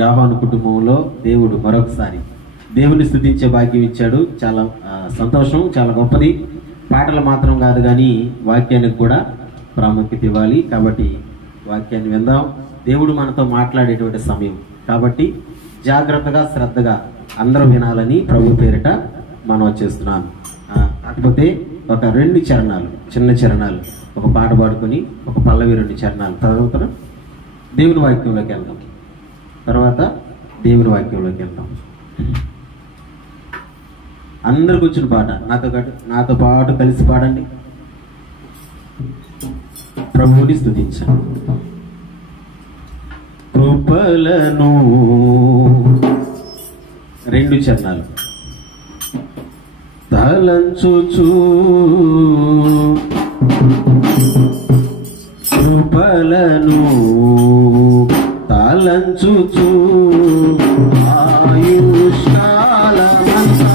యావాను కుటుంబంలో దేవుడు మరొకసారి దేవుని స్తుతించే భాగ్యం ఇచ్చాడు. చాలా సంతోషం, చాలా గొప్పది. పాటలు మాత్రం కాదు కానీ వాక్యానికి కూడా ప్రాముఖ్యత ఇవ్వాలి. కాబట్టి వాక్యాన్ని విందాం. దేవుడు మనతో మాట్లాడేటువంటి సమయం కాబట్టి జాగ్రత్తగా శ్రద్ధగా అందరూ వినాలని ప్రభు పేరిట మనం చేస్తున్నాను. కాకపోతే ఒక 2 చరణాలు, చిన్న చరణాలు, ఒక పాట పాడుకొని ఒక పల్లవి 2 చరణాలు తర్వాత దేవుని వాక్యంలోకి వెళ్దాం. అందరు కూర్చుని పాట నాతో పాటు కలిసి పాడండి. ప్రభువుని స్తుతించండి. కృపలను 2 చరణాలు. తలంచుచు కృపలను తలంచుచు ఆయుష్కాలమంతా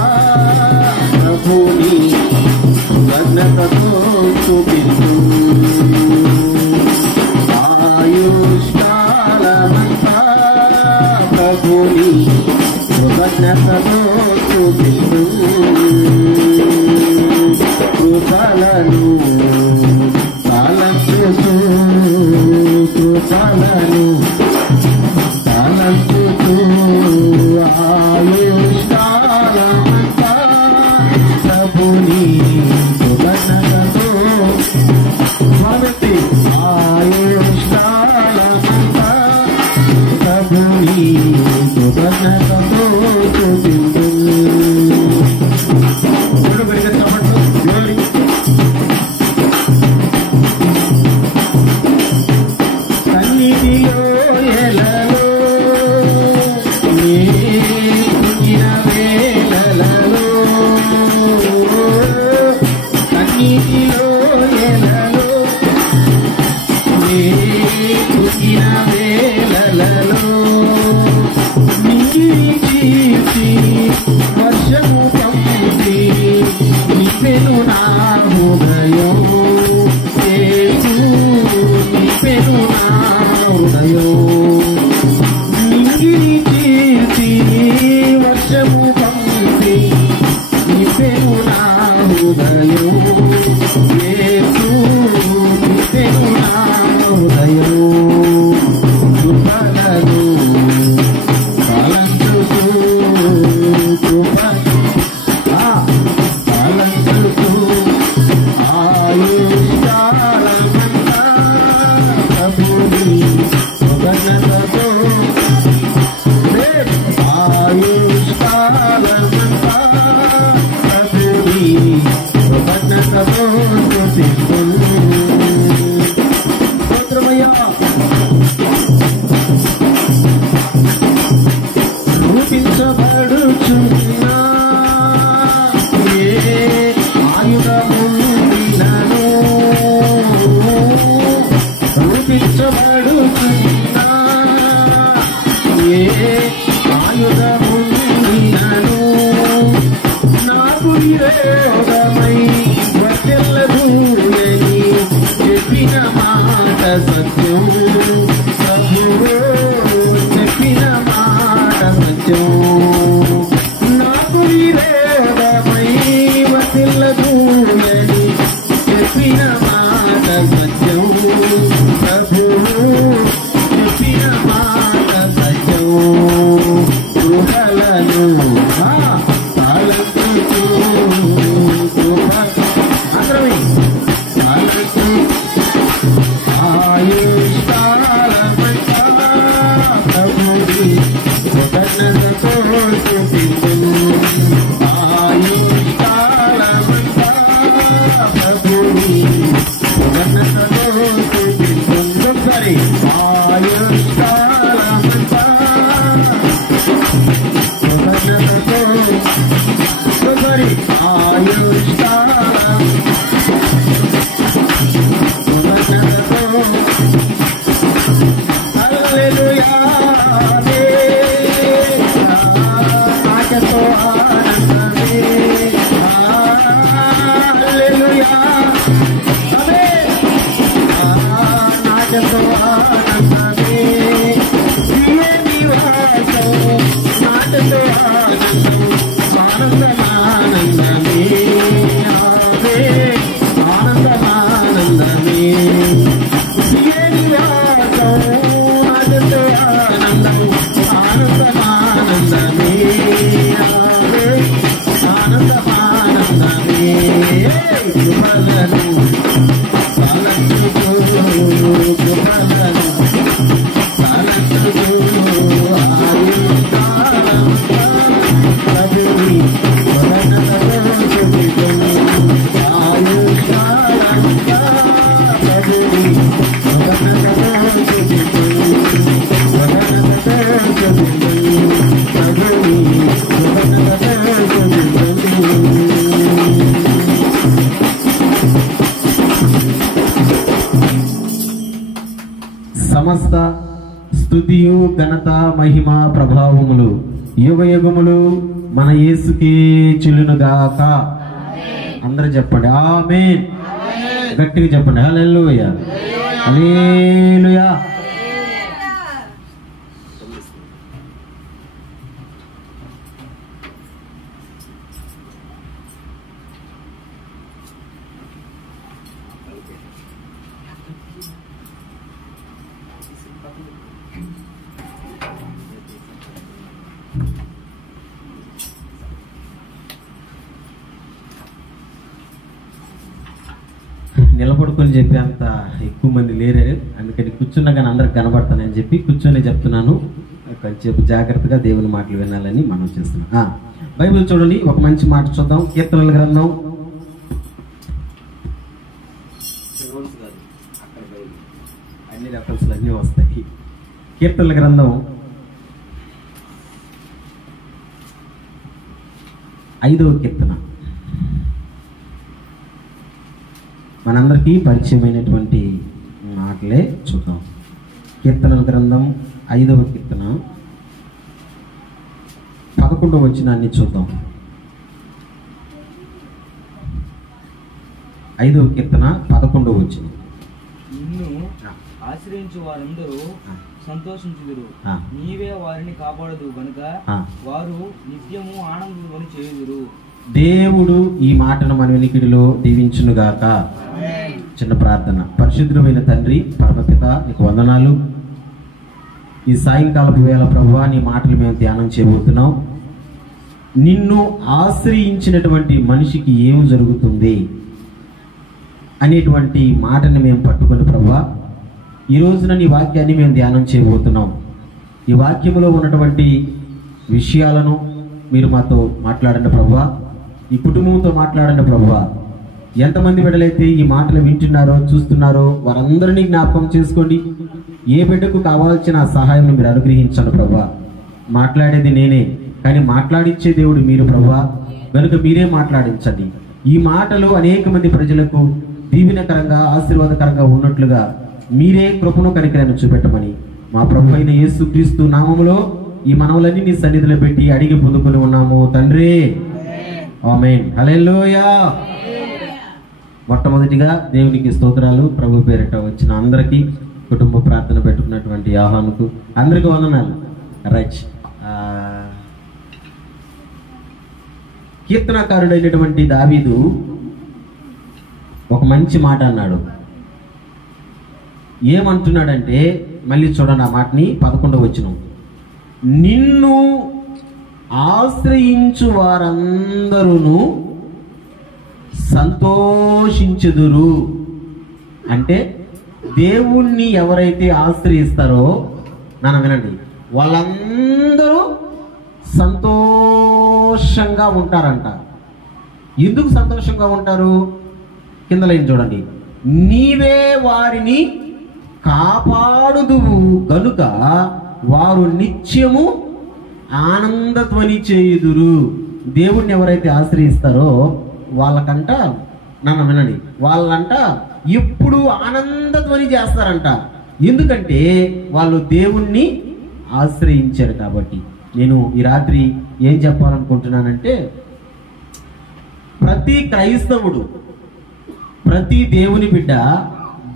ప్రభుని కృతజ్ఞతతో చూపించు. ఆయుష్కాలమంతా ప్రభుని కృతజ్ఞతతో చూపించు. కృపలను తలంచుచు కృపలను తలంచుచు ఆయుష్కాలమంతా ప్రభుని కృతజ్ఞతతో స్వామి ఆయుష్కాలమంతా ప్రభుని కృతజ్ఞతతో చూపించు. వర్షము పంపి నిపెను నా హృదయం యేసు నిపెను నా హృదయం. నింగిని చీల్చి వర్షము పంపి నిపెను నా హృదయం యేసు నిపెను నా హృదయం. కృపలను తలంచుచు తలంచుచు ఆయుష్కాలమంతా ప్రభుని కృతజ్ఞతతో ఆయుష్కాలమంతా ప్రభుని కృతజ్ఞతతో చూపించు. రూపించబడుచున్నా ఆయుధములను రూపించబడుచున్నా ఆయుధములను నాకు విరోధమై వర్తిల్లదూయని చెప్పిన మాట సత్యం. చెప్పిన మాట సత్యం. నాకు విరోధమై వర్తిల్లదూయని చెప్పిన మాట సత్యం. ప్రభువు చెప్పిన మాట సత్యం. కృపలను తలంచుచు ఆయుష్కాలమంతా ప్రభుని కృతజ్ఞతతో చూపించు. ఆయుష్కాలమంతా ప్రభుని కృతజ్ఞతతో చూపించు. ఒకసారి ఆయుష్కాలమంతా కృతజ్ఞతతో ఒకసారి ఆయుష్కాలం కృతజ్ఞతతో హల్లెలూయా నాకెంతో ఆనందమే. హల్లెలూయా నాకెంతో ఆనందమే. ఆనందమానందమే ఆవే ఆనందమానందమే నివాసం నాకంటే ఆనందం ఆనందమానందమే ఆవే ఆనందమానందమే కృపలను సమస్త స్తుతియు ఘనత మహిమ ప్రభావములు యుగ యుగములు మన యేసుకే చెల్లునుగాక. అందరూ చెప్పండి ఆమేన్. గట్టిగా చెప్పండి హల్లెలూయా హల్లెలూయా. నిలబడుకొని చెప్పి అంత ఎక్కువ మంది లేరే, అందుకని కూర్చున్నా కానీ అందరికి కనబడతానని చెప్పి కూర్చొని చెప్తున్నాను. కొంచెం జాగ్రత్తగా దేవుని మాటలు వినాలని మనం చేస్తున్నాం. బైబిల్ చూడండి, ఒక మంచి మాట చూద్దాం. కీర్తనల గ్రంథం అన్ని రెఫరెన్స్లు అన్నీ వస్తాయి. కీర్తనల గ్రంథం 5వ కీర్తన మనందరికీ పరిచయమైనటువంటి మాటలే చూద్దాం. కీర్తనల గ్రంథం 5వ కీర్తన 11వ వచనాన్ని చూద్దాం. 5వ కీర్తన 11వ వచనం. నిన్ను ఆశ్రయించు వారందరూ సంతోషించుదురు, నీవే వారిని కాపాడదు గనుక వారు నిత్యము ఆనందమును చేయుదురు. దేవుడు ఈ మాటను మన వెనికిడిలో దీవించునుగాక. చిన్న ప్రార్థన. పరిశుద్ధమైన తండ్రి పరమపిత, నీకు వందనాలు. ఈ సాయంకాలపు వేళ ప్రభువా నీ మాటలు మేము ధ్యానం చేయబోతున్నాం. నిన్ను ఆశ్రయించినటువంటి మనిషికి ఏమి జరుగుతుంది అనేటువంటి మాటని మేము పట్టుకొని ప్రభువా ఈ రోజున నీ వాక్యాన్ని మేము ధ్యానం చేయబోతున్నాం. ఈ వాక్యములో ఉన్నటువంటి విషయాలను మీరు మాతో మాట్లాడండి ప్రభువా. ఈ కుటుంబంతో మాట్లాడండి ప్రభువా. ఎంతమంది బిడ్డలైతే ఈ మాటలు వింటున్నారో చూస్తున్నారో వారందరినీ జ్ఞాపకం చేసుకోండి. ఏ బిడ్డకు కావాల్సిన సహాయం మీరు అనుగ్రహించండి ప్రభువా. మాట్లాడేది నేనే, కానీ మాట్లాడించే దేవుడు మీరు ప్రభువా. కనుక మీరే మాట్లాడించండి. ఈ మాటలు అనేక మంది ప్రజలకు దీవెనకరంగా ఆశీర్వాదకరంగా ఉన్నట్లుగా మీరే కృపను కనికరాన్ని చూపెట్టమని మా ప్రభు అయిన యేసుక్రీస్తు నామములో ఈ మనవులన్నీ నీ సన్నిధిలో పెట్టి అడిగి పొందుకొని ఉన్నాము తండ్రి. ఆమేన్ హల్లెలూయా. మొట్టమొదటిగా దేవునికి స్తోత్రాలు. ప్రభు పేరిట వచ్చిన అందరికీ, కుటుంబ ప్రార్థన పెట్టుకున్నటువంటి ఆహ్వానుకు అందరికీ వందనాలు. రైట్. కీర్తనకారుడైనటువంటి దావీదు ఒక మంచి మాట అన్నాడు. ఏమంటున్నాడంటే మళ్ళీ చూడండి ఆ మాటని. 11వ వచనం. నిన్ను ఆశ్రయించు వారందరూ సంతోషించుదురు. అంటే దేవుణ్ణి ఎవరైతే ఆశ్రయిస్తారో నన్ను వినండి, వాళ్ళందరూ సంతోషంగా ఉంటారంట. ఎందుకు సంతోషంగా ఉంటారు? కింద లైన్ చూడండి. నీవే వారిని కాపాడుదువు గనుక వారు నిత్యము ఆనందధ్వని చేయుదురు. దేవుణ్ణి ఎవరైతే ఆశ్రయిస్తారో వాళ్ళకంట, నన్ను వినండి, వాళ్ళంట ఎప్పుడు ఆనందధ్వని చేస్తారంట. ఎందుకంటే వాళ్ళు దేవుణ్ణి ఆశ్రయించారు కాబట్టి. నేను ఈ రాత్రి ఏం చెప్పాలనుకుంటున్నానంటే, ప్రతి క్రైస్తవుడు, ప్రతి దేవుని బిడ్డ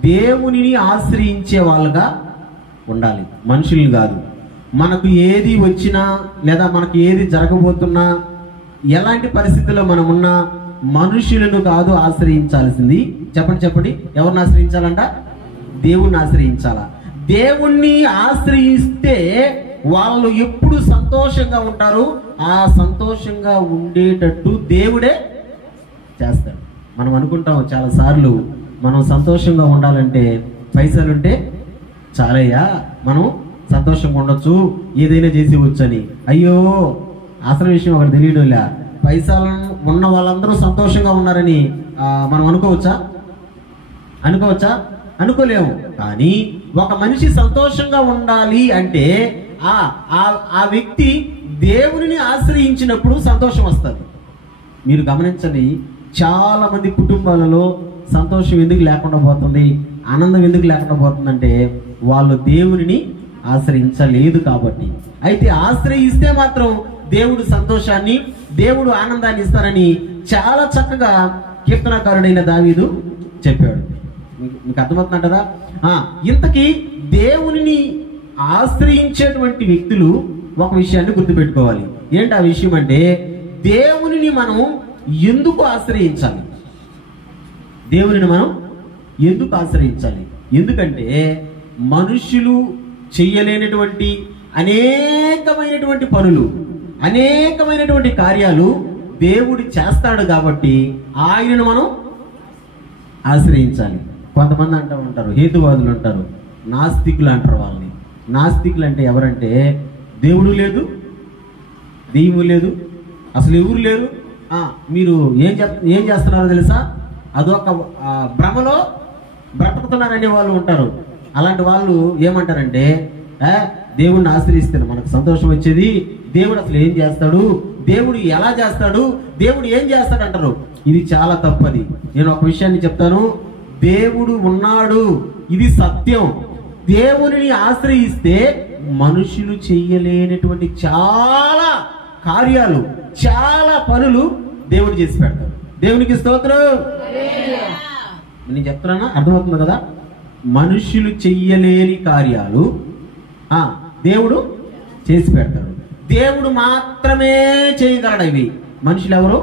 దేవునిని ఆశ్రయించే వాళ్ళుగా ఉండాలి, మనుషుల్ని కాదు. మనకు ఏది వచ్చినా లేదా మనకు ఏది జరగబోతున్నా ఎలాంటి పరిస్థితుల్లో మనం ఉన్నా మనుషులను కాదు ఆశ్రయించాల్సింది. చెప్పండి ఎవరిని ఆశ్రయించాలంట? దేవుణ్ణి ఆశ్రయించాలా. దేవుణ్ణి ఆశ్రయిస్తే వాళ్ళు ఎప్పుడు సంతోషంగా ఉంటారు. ఆ సంతోషంగా ఉండేటట్టు దేవుడే చేస్తాడు. మనం అనుకుంటాం చాలా సార్లు మనం సంతోషంగా ఉండాలంటే పైసలుంటే చాలయ్యా, మనం సంతోషంగా ఉండొచ్చు, ఏదైనా చేసి వచ్చని. అయ్యో, అసలు విషయం ఒకటి తెలియడంలే, పైసలు ఉన్న వాళ్ళందరూ సంతోషంగా ఉన్నారని మనం అనుకోవచ్చా? అనుకోలేము. కానీ ఒక మనిషి సంతోషంగా ఉండాలి అంటే ఆ వ్యక్తి దేవుని ఆశ్రయించినప్పుడు సంతోషం వస్తుంది. మీరు గమనించండి, చాలా మంది కుటుంబాలలో సంతోషం ఎందుకు లేకుండా పోతుంది, ఆనందం ఎందుకు లేకుండా పోతుందంటే వాళ్ళు దేవుని ఆశ్రయించలేదు కాబట్టి. అయితే ఆశ్రయిస్తే మాత్రం దేవుడు సంతోషాన్ని, దేవుడు ఆనందాన్ని ఇస్తారని చాలా చక్కగా కీర్తనకారుడైన దావీదు చెప్పాడు. మీకు అర్థమవుతుందంటారా? ఇంతకీ దేవుని ఆశ్రయించేటువంటి వ్యక్తులు ఒక విషయాన్ని గుర్తుపెట్టుకోవాలి. ఏంటి ఆ విషయం అంటే, దేవుని మనం ఎందుకు ఆశ్రయించాలి? దేవుని మనం ఎందుకు ఆశ్రయించాలి? ఎందుకంటే మనుషులు చెయ్యలేనటువంటి అనేకమైనటువంటి పనులు, అనేకమైనటువంటి కార్యాలు దేవుడు చేస్తాడు కాబట్టి ఆయనను మనం ఆశ్రయించాలి. కొంతమంది అంటూ ఉంటారు, హేతువాదులు అంటారు, నాస్తికులు అంటారు వాళ్ళని. నాస్తికులు అంటే ఎవరంటే దేవుడు లేదు, దెయ్యము లేదు, అసలు ఎవరు లేరు, మీరు ఏం చేస్తున్నారో తెలుసా, అదొక భ్రమలో బ్రతుకుతున్నారనే వాళ్ళు ఉంటారు. అలాంటి వాళ్ళు ఏమంటారంటే, దేవుడిని ఆశ్రయిస్తే మనకు సంతోషం వచ్చేది, దేవుడు అసలు ఏం చేస్తాడు, దేవుడు ఎలా చేస్తాడు, దేవుడు ఏం చేస్తాడు అంటారు. ఇది చాలా తప్పది. నేను ఒక విషయాన్ని చెప్తాను, దేవుడు ఉన్నాడు, ఇది సత్యం. దేవుని ఆశ్రయిస్తే మనుషులు చెయ్యలేనటువంటి చాలా కార్యాలు, చాలా పనులు దేవుడు చేసి పెడతాడు. దేవునికి స్తోత్రం. నేను చెప్తున్నానా? అర్థమవుతుంది కదా? మనుషులు చెయ్యలేని కార్యాలు దేవుడు చేసి పెడతాడు. దేవుడు మాత్రమే చేయగలడు, ఇవి మనుషులు ఎవరు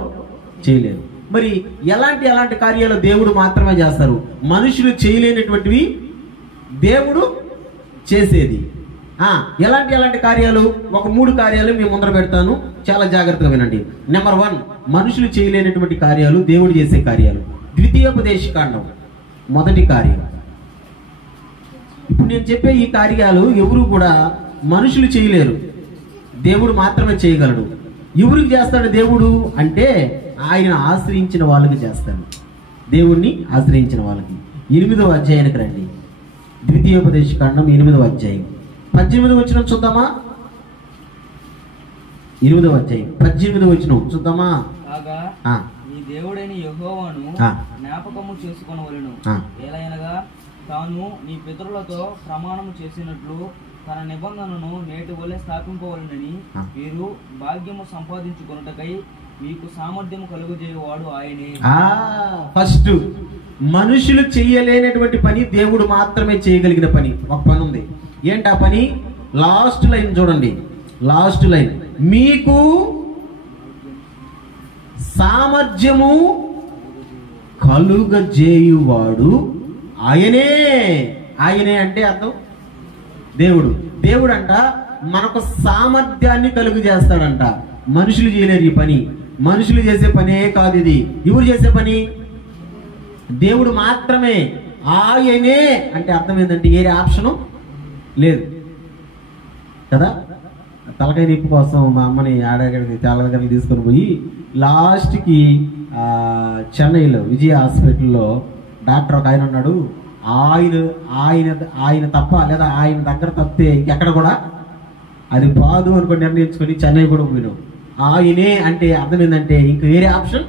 చేయలేరు. మరి ఎలాంటి కార్యాలు దేవుడు మాత్రమే చేస్తారు? మనుషులు చేయలేనటువంటివి దేవుడు చేసేది. ఎలాంటి కార్యాలు? ఒక 3 కార్యాలు మీ ముందర పెడతాను, చాలా జాగ్రత్తగా వినండి. నెంబర్ 1, మనుషులు చేయలేనటువంటి కార్యాలు దేవుడు చేసే కార్యాలు. ద్వితీయోపదేశకాండం మొదటి కార్యం. ఇప్పుడు నేను చెప్పే ఈ కార్యాలు ఎవరు కూడా మనుషులు చేయలేరు, దేవుడు మాత్రమే చేయగలడు. ఎవరికి చేస్తాడు దేవుడు అంటే ఆయన ఆశ్రయించిన వాళ్ళకి చేస్తాడు. దేవుణ్ణి ఆశ్రయించిన వాళ్ళకి. 8వ అధ్యాయానికి రండి. ద్వితీయోపదేశకాండం 8వ అధ్యాయం 18వ వచనం చూద్దామా? 8వ అధ్యాయం 18వ వచనం చూద్దామా? నీ దేవుడైన యెహోవాను జ్ఞాపకము చేసుకొనవలెను. ఏలయనగా తాను నీ పితరులతో ప్రమాణము చేసినట్లు తన నిబంధనను నేటి వలె స్థాపింపవలెనని మీరు భాగ్యము సంపాదించుకొనుటకై మీకు సామర్థ్యము కలుగజేయవాడు ఆయనే. ఫస్ట్ మనుషులు చెయ్యలేనటువంటి పని దేవుడు మాత్రమే చేయగలిగిన పని. ఒక పని ఉంది. ఏంటి ఆ పని? లాస్ట్ లైన్ చూడండి. లాస్ట్ లైన్, మీకు సామర్థ్యము కలుగజేయువాడు ఆయనే. ఆయనే అంటే అర్థం దేవుడు. దేవుడు అంట మనకు సామర్థ్యాన్ని కలుగు చేస్తాడంట. మనుషులు చేయలేరు ఈ పని. మనుషులు చేసే పనే కాదు ఇది. ఎవరు చేసే పని? దేవుడు మాత్రమే. ఆయనే అంటే అర్థం ఏంటంటే ఏ ఆప్షను లేదు కదా. తలకాయ నొప్పి కోసం మా అమ్మని ఆడగడికి తెల్లగడికి తీసుకొని పోయి లాస్ట్కి చెన్నైలో విజయ హాస్పిటల్లో డాక్టర్ ఒక ఆయన ఉన్నాడు. ఆయన తప్ప లేదా ఆయన దగ్గర తప్పితే ఎక్కడ కూడా అది బాదు అనుకుని నిర్ణయించుకొని చెన్నై కూడా పోయినాం. ఆయనే అంటే అర్థం ఏంటంటే ఇంక వేరే ఆప్షన్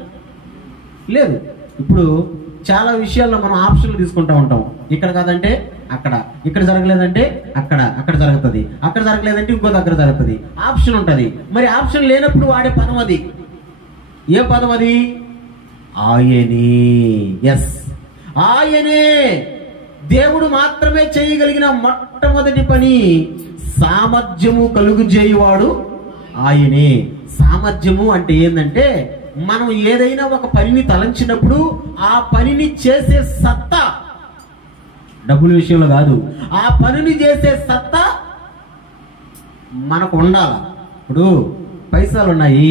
లేదు. ఇప్పుడు చాలా విషయాల్లో మనం ఆప్షన్లు తీసుకుంటూ ఉంటాం. ఇక్కడ కాదంటే అక్కడ, ఇక్కడ జరగలేదంటే అక్కడ జరుగుతుంది, అక్కడ జరగలేదంటే ఇంకో దగ్గర జరుగుతుంది. ఆప్షన్ ఉంటుంది. మరి ఆప్షన్ లేనప్పుడు వాడే పదం అది. ఏ పదం అది? ఆయనే. ఎస్, ఆయనే. దేవుడు మాత్రమే చేయగలిగిన మొట్టమొదటి పని సామర్థ్యము కలుగు చేయువాడు ఆయనే. సామర్థ్యము అంటే ఏంటంటే మనం ఏదైనా ఒక పనిని తలంచినప్పుడు ఆ పనిని చేసే సత్తా, డబ్బుల విషయంలో కాదు, ఆ పనిని చేసే సత్తా మనకు ఉండాలి. ఇప్పుడు పైసలు ఉన్నాయి,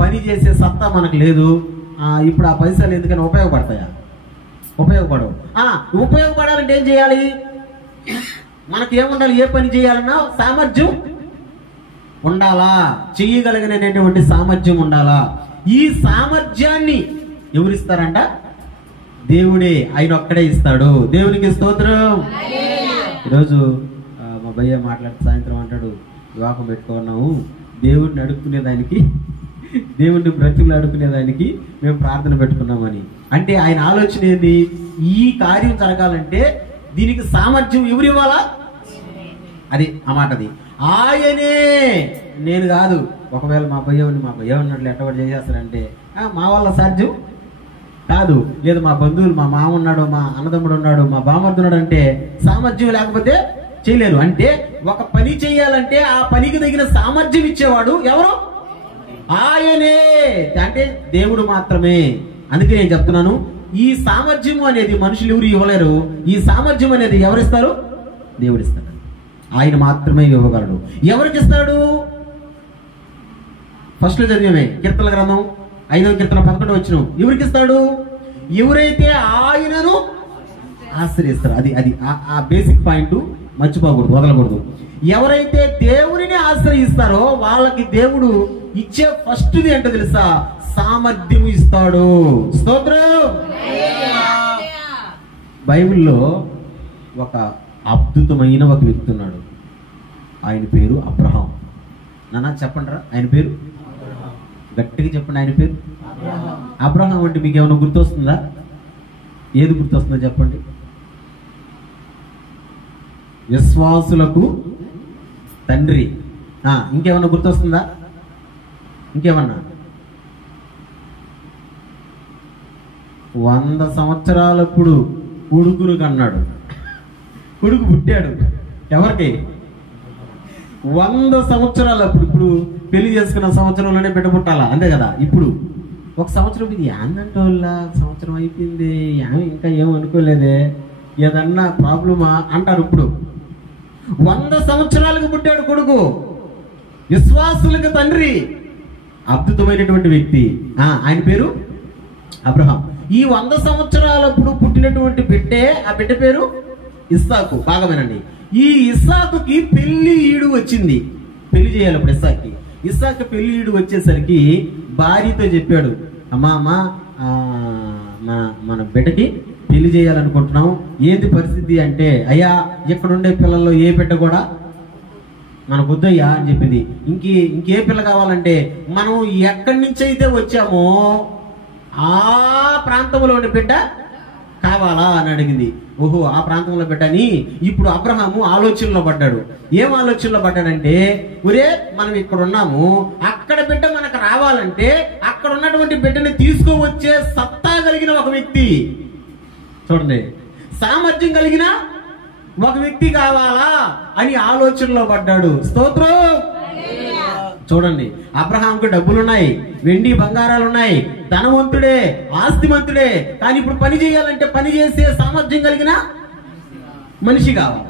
పని చేసే సత్తా మనకు లేదు. ఇప్పుడు ఆ పైసలు ఎందుకని ఉపయోగపడతాయా? ఉపయోగపడవు. ఉపయోగపడాలంటే ఏం చేయాలి? మనకి ఏముండాలి? ఏ పని చేయాలన్నా సామర్థ్యం ఉండాలా, చెయ్యగలిగినటువంటి సామర్థ్యం ఉండాలా. ఈ సామర్థ్యాన్ని ఎవరిస్తారంట? దేవుడే, ఆయన ఒక్కడే ఇస్తాడు. దేవునికి స్తోత్రం. ఈరోజు మా భయ్య మాట్లాడితే సాయంత్రం అంటాడు, వివాహం పెట్టుకున్నాము, దేవుడిని అడుక్కునేదానికి, దేవుడిని బ్రతుకులు అడుక్కునేదానికి మేము ప్రార్థన పెట్టుకున్నామని. అంటే ఆయన ఆలోచన ఏంది? ఈ కార్యం జరగాలంటే దీనికి సామర్థ్యం ఎవరు ఇవ్వాలా? అది ఆ మాటది. ఆయనే, నేను కాదు. ఒకవేళ మా భయ్య ఉన్నట్లు ఎట్టబడి చేసేస్తారంటే మా వాళ్ళ సాధ్యం కాదు. లేదు మా బంధువులు, మా మామ ఉన్నాడు, మా అన్నదమ్ముడు ఉన్నాడు, మా బామర్దున్నాడు అంటే సామర్థ్యం లేకపోతే చేయలేరు. అంటే ఒక పని చేయాలంటే ఆ పనికి తగిన సామర్థ్యం ఇచ్చేవాడు ఎవరు? ఆయనే. అంటే దేవుడు మాత్రమే. అందుకే నేను చెప్తున్నాను, ఈ సామర్థ్యం అనేది మనుషులు ఎవరు ఇవ్వలేరు. ఈ సామర్థ్యం అనేది ఎవరిస్తారు? దేవుడు ఇస్తాడు. ఆయన మాత్రమే ఇవ్వగలడు. ఎవరికి ఇస్తాడు? ఫస్ట్ లో చదివే కీర్తన గ్రంథం 5వ కీర్తన 11వ వచనం. ఎవరికి ఇస్తాడు? ఎవరైతే ఆయనను ఆశ్రయిస్తారు. అది అది ఆ బేసిక్ పాయింట్ మర్చిపోకూడదు, వదలకూడదు. ఎవరైతే దేవుడిని ఆశ్రయిస్తారో వాళ్ళకి దేవుడు ఇచ్చే ఫస్ట్ది ఏంటో తెలుసా? సామర్థ్యం ఇస్తాడు. స్తోత్రం. బైబిల్లో ఒక అద్భుతమైన ఒక వ్యక్తి ఉన్నాడు. ఆయన పేరు అబ్రహాం. నాన్న చెప్పండి, ఆయన పేరు గట్టిగా చెప్పండి. ఆయన పేరు అబ్రహాం. అంటే మీకు ఏమైనా గుర్తొస్తుందా? ఏది గుర్తొస్తుందో చెప్పండి. విశ్వాసులకు తండ్రి. ఇంకేమన్నా గుర్తొస్తుందా? ఇంకేమన్నా? 100 సంవత్సరాలప్పుడు కొడుకును కన్నాడు. కొడుకు పుట్టాడు. ఎవరికి? 100 సంవత్సరాలప్పుడు. ఇప్పుడు పెళ్లి చేసుకున్న సంవత్సరంలోనే బిడ్డ పుట్టాలా, అంతే కదా? ఇప్పుడు ఒక సంవత్సరం ఇది ఏందంటే వాళ్ళ సంవత్సరం అయిపోయింది, ఇంకా ఏం అనుకోలేదే, ఏదన్నా ప్రాబ్లమా అంటారు. ఇప్పుడు 100 సంవత్సరాలకు పుట్టాడు కొడుకు, విశ్వాసులకు తండ్రి, అద్భుతమైనటువంటి వ్యక్తి. ఆయన పేరు అబ్రహాం. ఈ 100 సంవత్సరాలప్పుడు పుట్టినటువంటి బిడ్డే, ఆ బిడ్డ పేరు ఇస్సాకు. బాగా వినండి. ఈ ఇస్సాకుకి పెళ్లి ఈడు వచ్చింది. పెళ్లి చేయాలి అప్పుడు ఇస్సాకు పెళ్లి ఈడు వచ్చేసరికి భార్యతో చెప్పాడు, అమ్మా మన బిడ్డకి పెళ్లి చేయాలనుకుంటున్నాం, ఏంది పరిస్థితి అంటే, అయ్యా ఇక్కడుండే పిల్లల్లో ఏ బిడ్డ కూడా మనకు వద్దయ్యా అని చెప్పింది. ఇంకే పిల్ల కావాలంటే మనం ఎక్కడి నుంచి అయితే వచ్చామో ఆ ప్రాంతంలో ఉండే బిడ్డ కావాలా అని అడిగింది. ఓహో, ఆ ప్రాంతంలో బిడ్డ అని ఇప్పుడు అబ్రహాము ఆలోచనలో పడ్డాడు. ఏం ఆలోచనలో పడ్డాడంటే, ఒరే మనం ఇక్కడ ఉన్నాము, అక్కడ బిడ్డ మనకు రావాలంటే అక్కడ ఉన్నటువంటి బిడ్డని తీసుకువచ్చే సత్తా కలిగిన ఒక వ్యక్తి, చూడండి, సామర్థ్యం కలిగిన ఒక వ్యక్తి కావాలా అని ఆలోచనలో పడ్డాడు. స్తోత్రం. చూడండి, అబ్రహాంకు డబ్బులున్నాయి, వెండి బంగారాలు ఉన్నాయి, ధనవంతుడే, ఆస్తిమంతుడే. కానీ ఇప్పుడు పని చేయాలంటే పని చేసే సామర్థ్యం కలిగిన మనిషి కావాలి.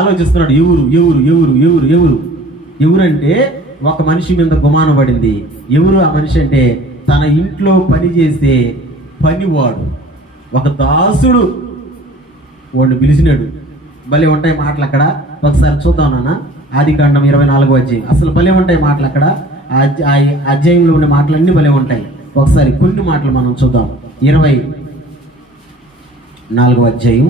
ఆలోచిస్తున్నాడు, ఎవరు ఎవరు ఎవరు ఎవరు ఎవరు ఎవరంటే ఒక మనిషి మీద గుమానం పడింది. ఎవరు ఆ మనిషి అంటే, తన ఇంట్లో పని చేసే పనివాడు, ఒక దాసుడు వాడిని పిలిచినాడు. భలే ఉంటాయి మాటలు అక్కడ. ఒకసారి చూద్దాం నాన్న, ఆదికాండం 24వ అధ్యాయం. అసలు భలే ఉంటాయి మాటలు అక్కడ. అధ్యాయంలో ఉండే మాటలన్నీ భలే ఉంటాయి. ఒకసారి కొన్ని మాటలు మనం చూద్దాం. 24వ అధ్యాయం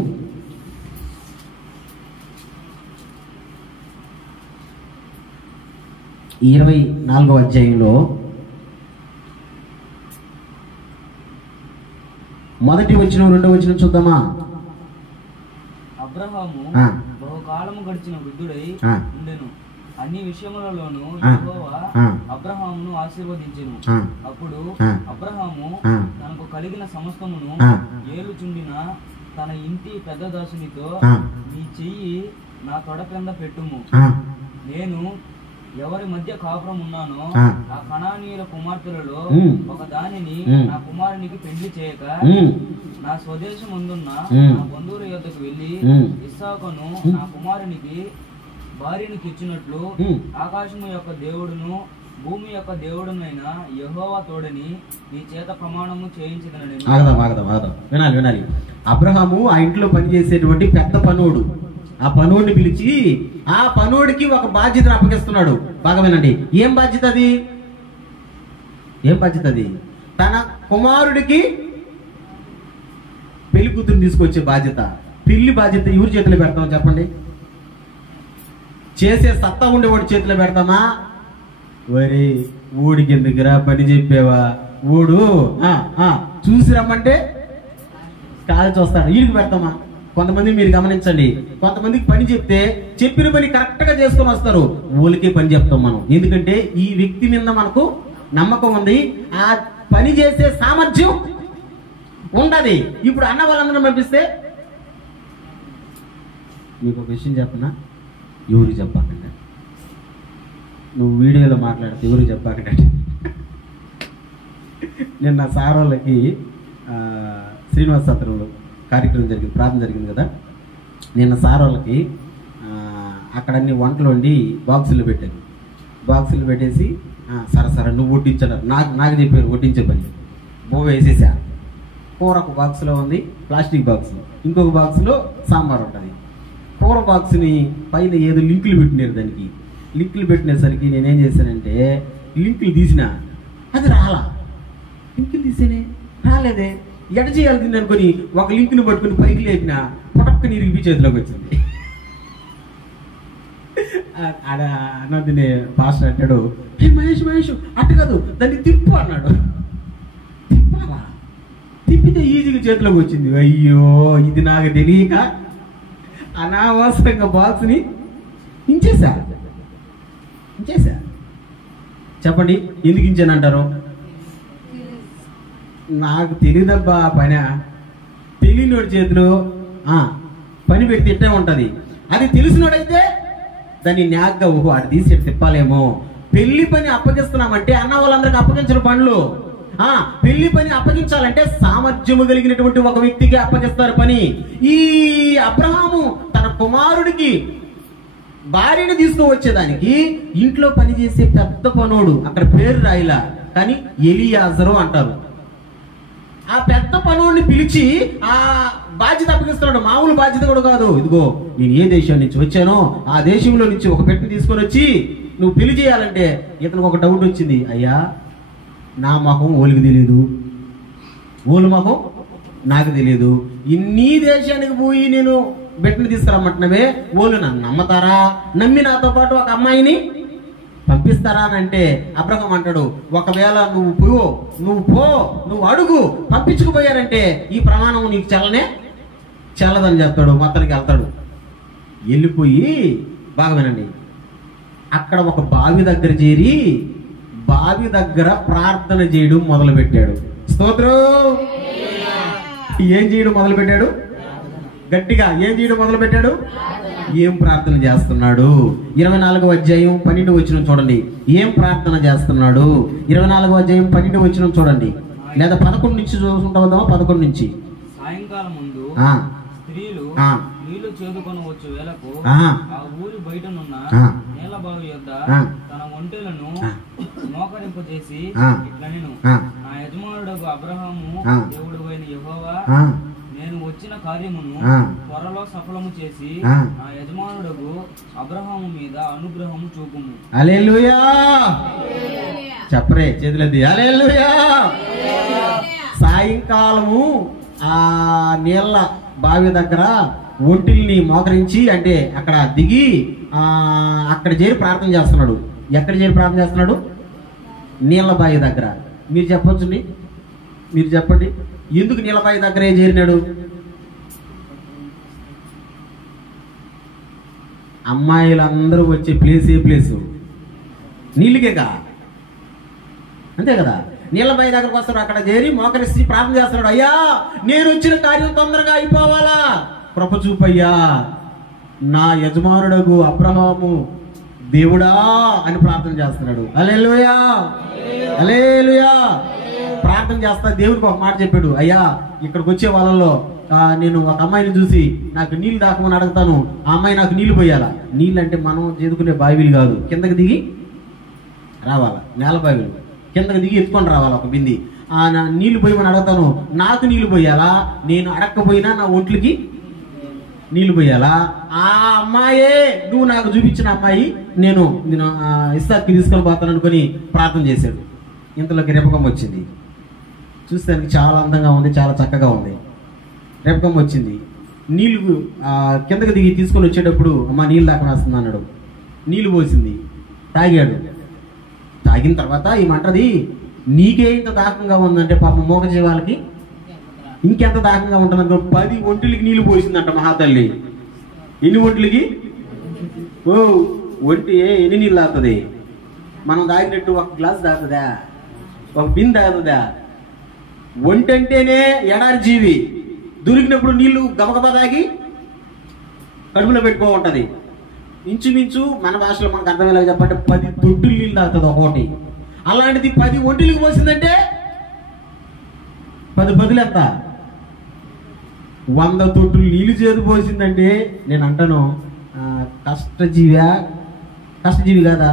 24వ అధ్యాయంలో మొదటి వచనం, రెండవ వచనం చూద్దామా? అబ్రహాము బహుకాలము గడిచిన వృద్ధుడై ఉండెను. అన్ని విషయములలోనూ యెహోవా అబ్రహామును ఆశీర్వదించెను. అప్పుడు అబ్రహాము తనకు కలిగిన సమస్తమును ఏలుచుండిన తన ఇంటి పెద్ద దాసునితో, నీ చెయ్యి నా తొడ క్రింద పెట్టుము. నేను ఎవరి మధ్య కాపురం ఉన్నానో ఆ కనానీయుల కుమార్తెలలో ఒక దానిని నా కుమారునికి పెళ్లి చేయక నా స్వదేశం అందున్న నా బంధువుల యొద్దకు వెళ్లి ఇస్సాకును నా కుమారునికి భార్యను తెచ్చినట్లు ఆకాశము యొక్క దేవుడును భూమి యొక్క దేవుడునైన యెహోవా తోడని నీ చేత ప్రమాణము చేయించదనని. వినాలి వినాలి. అబ్రహాము ఆ ఇంట్లో పనిచేసేటువంటి పెద్ద పనుడు, ఆ పనుడిని పిలిచి ఆ పనుడికి ఒక బాధ్యతను అప్పగిస్తున్నాడు. బాగా వినండి. ఏం బాధ్యత అది? ఏం బాధ్యత అది? తన కుమారుడికి పెళ్లి కూతురు తీసుకొచ్చే బాధ్యత. పెళ్లి బాధ్యత ఎవరి చేతిలో పెడతాం చెప్పండి? చేసే సత్తా ఉండేవాడి చేతిలో పెడతామా? వరి ఊడికి ఎందుకురా పని చెప్పేవా? ఊడు చూసి రమ్మంటే కాల్చి వస్తాడు. వీడికి పెడతామా? కొంతమంది మీరు గమనించండి, కొంతమందికి పని చెప్తే చెప్పిన పని కరెక్ట్ గా చేసుకొని వస్తారు. ఊళ్ళకే పని చెప్తాం మనం. ఎందుకంటే ఈ వ్యక్తి మీద మనకు నమ్మకం ఉంది, ఆ పని చేసే సామర్థ్యం ఉండదు. ఇప్పుడు అన్న వాళ్ళందరూ పంపిస్తే మీకు ఒక విషయం చెప్పనా? ఎవరు చెప్పాకండి, నువ్వు వీడియోలో మాట్లాడితే ఎవరు చెప్పాకంటే. నిన్న సార్ వాళ్ళకి శ్రీనివాస సత్రంలో కార్యక్రమం జరిగింది, ప్రార్థన జరిగింది కదా. నిన్న సార్ వాళ్ళకి అక్కడ అన్ని వంటలు వండి బాక్సులు పెట్టాను. బాక్సులు పెట్టేసి సరే నువ్వు వడ్డించన్నారు. నాకు చెప్పారు వడ్డించే పని. బోవ వేసేసా. కూర ఒక బాక్స్లో ఉంది, ప్లాస్టిక్ బాక్స్. ఇంకొక బాక్స్లో సాంబార్ ఉంటుంది. కూర బాక్స్ని పైన ఏదో లింకులు పెట్టినారు. దానికి లింకులు పెట్టినేసరికి నేనేం చేశానంటే లింకులు తీసిన, అది రాలా. లింకులు తీసేనే రాలేదే, ఎడ చేయాలి దీన్ని అనుకుని ఒక లింకుని పట్టుకుని పైకి లేపిన పొటక్కని ఇరిగి చేతిలోకి వచ్చింది. ఆడ అన్నదినే పాస్టర్ అంటాడు, హే మహేష్ అట్టు కాదు దాన్ని తిప్పు అన్నాడు. తిప్పాలా? తిప్పితే ఈజీగా చేతిలోకి వచ్చింది. అయ్యో ఇది నాకు తెలియక అనవసరంగా బాక్స్ని ఇంచేసా. చెప్పండి ఎందుకు ఇంచానంటారు? నాకు తెలియదబ్బా పని. తెలియనోడి చేతిలో పని పెడితే ఇట్టే ఉంటుంది. అది తెలిసినోడైతే దాన్ని న్యాగ్గా ఓహో అటు తీసి తిప్పాలేమో. పెళ్లి పని అప్పగిస్తున్నామంటే అన్న వాళ్ళందరికి అప్పగించిన పనులు. పెళ్లి పని అప్పగించాలంటే సామర్థ్యము కలిగినటువంటి ఒక వ్యక్తికి అప్పగిస్తారు పని. ఈ అబ్రహాము తన కుమారుడికి భార్యను తీసుకువచ్చేదానికి ఇంట్లో పనిచేసే పెద్ద పనోడు, అక్కడ పేరు రాయిలా కానీ ఎలియాజరు అంటారు. ఆ పెద్ద పనోడిని పిలిచి ఆ బాధ్యత అప్పగిస్తున్నాడు. మామూలు బాధ్యత కూడా కాదు. ఇదిగో నేను ఏ దేశం నుంచి వచ్చానో ఆ దేశంలో నుంచి ఒక పెట్టిని తీసుకొని వచ్చి నువ్వు పెళ్లి చేయాలంటే ఇతనికి ఒక డౌట్ వచ్చింది. అయ్యా నా మొహం ఓలికి తెలియదు, ఓలు మొహం నాకు తెలియదు. ఇన్ని దేశానికి పోయి నేను బిడ్డను తీసుకురమ్మంటున్నావే, ఓలు నన్ను నమ్మతారా? నమ్మి నాతో పాటు ఒక అమ్మాయిని పంపిస్తారా అని అంటే అబ్రహాం అంటాడు, ఒకవేళ నువ్వు అడుగు పంపించుకుపోయారంటే ఈ ప్రమాణం నీకు చెల్లదని చెప్తాడు. మొత్తానికి వెళ్తాడు. వెళ్ళిపోయి బాగా వినండి, అక్కడ ఒక బావి దగ్గర చేరి బావి దగ్గర ప్రార్థన చేయడం మొదలు పెట్టాడు. స్తోత్రం. ఏం చేయడం మొదలు పెట్టాడు? గట్టిగా ఏం చేయడం మొదలు పెట్టాడు? ఏం ప్రార్థన చేస్తున్నాడు? 24వ అధ్యాయం 12వ వచనం చూడండి. ఏం ప్రార్థన చేస్తున్నాడు? 24వ అధ్యాయం 12వ వచనం చూడండి. లేదా 11 నుంచి చూసుకుంటాం. 11 నుంచి. సాయంకాలం ముందు స్త్రీలు నీళ్లు చేదుకొని వచ్చే వేళకు ఆ ఊరి బయటనున్న నీళ్ల బావి యొద్ద తన ఒంటెలను మోకరింపజేసి ఇట్లనెను, నా యజమానుడు అబ్రహాము దేవుడు అయిన యెహోవా, నేను వచ్చిన కార్యమును త్వరలో సఫలము చేసి నా యజమానుడు అబ్రహాము మీద అనుగ్రహము చూపుము. హల్లెలూయా. చెప్పరే చేతులది. హల్లెలూయా. సాయంకాలము ఆ నీళ్ళ బావి దగ్గర ఒంటిల్ని మోకరించి అంటే అక్కడ దిగి అక్కడ చేరి ప్రార్థన చేస్తున్నాడు. ఎక్కడ చేరి ప్రార్థన చేస్తున్నాడు? నీళ్ళ బావి దగ్గర. మీరు చెప్పొచ్చండి, మీరు చెప్పండి ఎందుకు నీళ్ళ బావి దగ్గరే చేరినాడు? అమ్మాయిలందరూ వచ్చే ప్లేస్ ఏ ప్లేసు? నీళ్ళకేగా, అంతే కదా. నీళ్ళ బావి దగ్గరకు వస్తాడు, అక్కడ చేరి మోకరిసి ప్రార్థన చేస్తున్నాడు. అయ్యా నేను వచ్చిన కార్యం తొందరగా అయిపోవాలా, కృప చూపయ్యా. నా యజమానుడగు అబ్రహాము దేవుడా అని ప్రార్థన చేస్తున్నాడు. హల్లెలూయా, హల్లెలూయా. ప్రార్థన చేస్తా దేవుడికి ఒక మాట చెప్పాడు, అయ్యా ఇక్కడికి వచ్చే వాళ్ళలో నేను ఒక అమ్మాయిని చూసి నాకు నీళ్ళు దాకమని అడుగుతాను, ఆ అమ్మాయి నాకు నీళ్లు పోయాలా. నీళ్ళు అంటే మనం చేదుకునే బావిలు కాదు, కిందకి దిగి రావాలా, నేల బావిలు కిందకి దిగి ఎత్తుకొని రావాలా ఒక బింది. నీళ్లు పోయమని అడుగుతాను, నాకు నీళ్లు పోయాలా, నేను అడగకపోయినా నా ఒంట్లకి నీళ్లు పోయాలా. ఆ అమ్మాయే నువ్వు నాకు చూపించిన అమ్మాయి, నేను ఇస్సాక్కి తీసుకొని పోతాను అనుకుని ప్రార్థన చేశాడు. ఇంతలోకి రెపకం వచ్చింది. చూస్తానికి చాలా అందంగా ఉంది, చాలా చక్కగా ఉంది. రెపకం వచ్చింది. నీళ్లు కిందకి దిగి తీసుకొని వచ్చేటప్పుడు అమ్మ నీళ్ళు దాకా వస్తుంది అన్నాడు. నీళ్లు పోసింది, తాగాడు. తాగిన తర్వాత ఏమంటది, నీకే ఇంత దాహంగా ఉందంటే పాపం మోగ జీవాలకి ఇంకెంత దాహంగా ఉంటుందంటే 10 ఒంటిలకి నీళ్లు పోసిందంట మహాతల్లి. ఎన్ని ఒంటిలకి? ఓ ఒంటి ఎన్ని నీళ్ళు తాగుతుంది? మనం తాగినట్టు ఒక గ్లాస్ తాగుతుందా, ఒక బిన్ తాగుతుందా? ఒంటి అంటేనే ఎడారి జీవి, దొరికినప్పుడు నీళ్లు గబగబా తాగి కడుపులో పెట్టుకో ఉంటది. ఇంచుమించు మన భాషలో మనకు అర్థమయ్యేలా చెప్పంటే 10 దొడ్డులు నీళ్ళు తాగుతుంది ఒకటి. అలాంటిది 10 ఒంటిలకి పోసిందంటే 10 బదులు ఎంత? 100 తొట్టులు నీళ్ళు చేదు పోసిందంటే నేను అంటాను కష్టజీవి కాదా?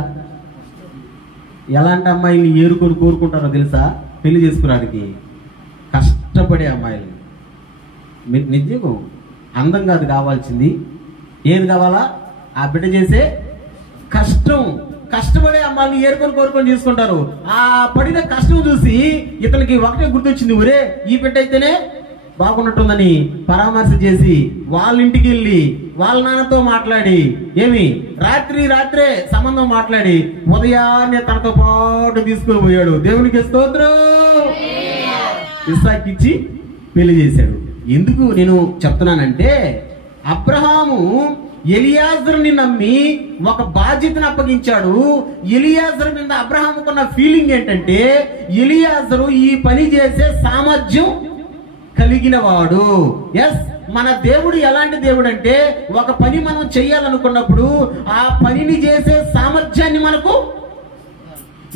ఎలాంటి అమ్మాయిని ఏరుకొని కోరుకుంటారో తెలుసా? పెళ్లి చేసుకోవడానికి కష్టపడే అమ్మాయిలు. నిజం అందం కాదు కావాల్సింది, ఏది కావాలా? ఆ బిడ్డ చేసే కష్టం. కష్టపడే అమ్మాయిని ఏరుకొని కోరుకొని చేసుకుంటారు. ఆ పడిన కష్టం చూసి ఇతనికి ఒకటే గుర్తొచ్చింది, ఒరే ఈ బిడ్డ అయితేనే బాగున్నట్టుందని పరామర్శ చేసి వాళ్ళ ఇంటికి వెళ్ళి వాళ్ళ నాన్నతో మాట్లాడి రాత్రే సంబంధం మాట్లాడి ఉదయాన్నే తనతో పాటు తీసుకుని పోయాడు. దేవునికి స్తోత్రం. ఇస్సాకు ఇచ్చి పెళ్లి చేశాడు. ఎందుకు నేను చెప్తున్నానంటే, అబ్రహాము ఎలియాజరుని నమ్మి ఒక బాధ్యతను అప్పగించాడు. ఎలియాజరు మీద అబ్రహాముకున్న ఫీలింగ్ ఏంటంటే, ఎలియాజరు ఈ పని చేసే సామర్థ్యం కలిగిన వాడు. ఎస్, మన దేవుడు ఎలాంటి దేవుడు అంటే, ఒక పని మనం చెయ్యాలనుకున్నప్పుడు ఆ పనిని చేసే సామర్థ్యాన్ని మనకు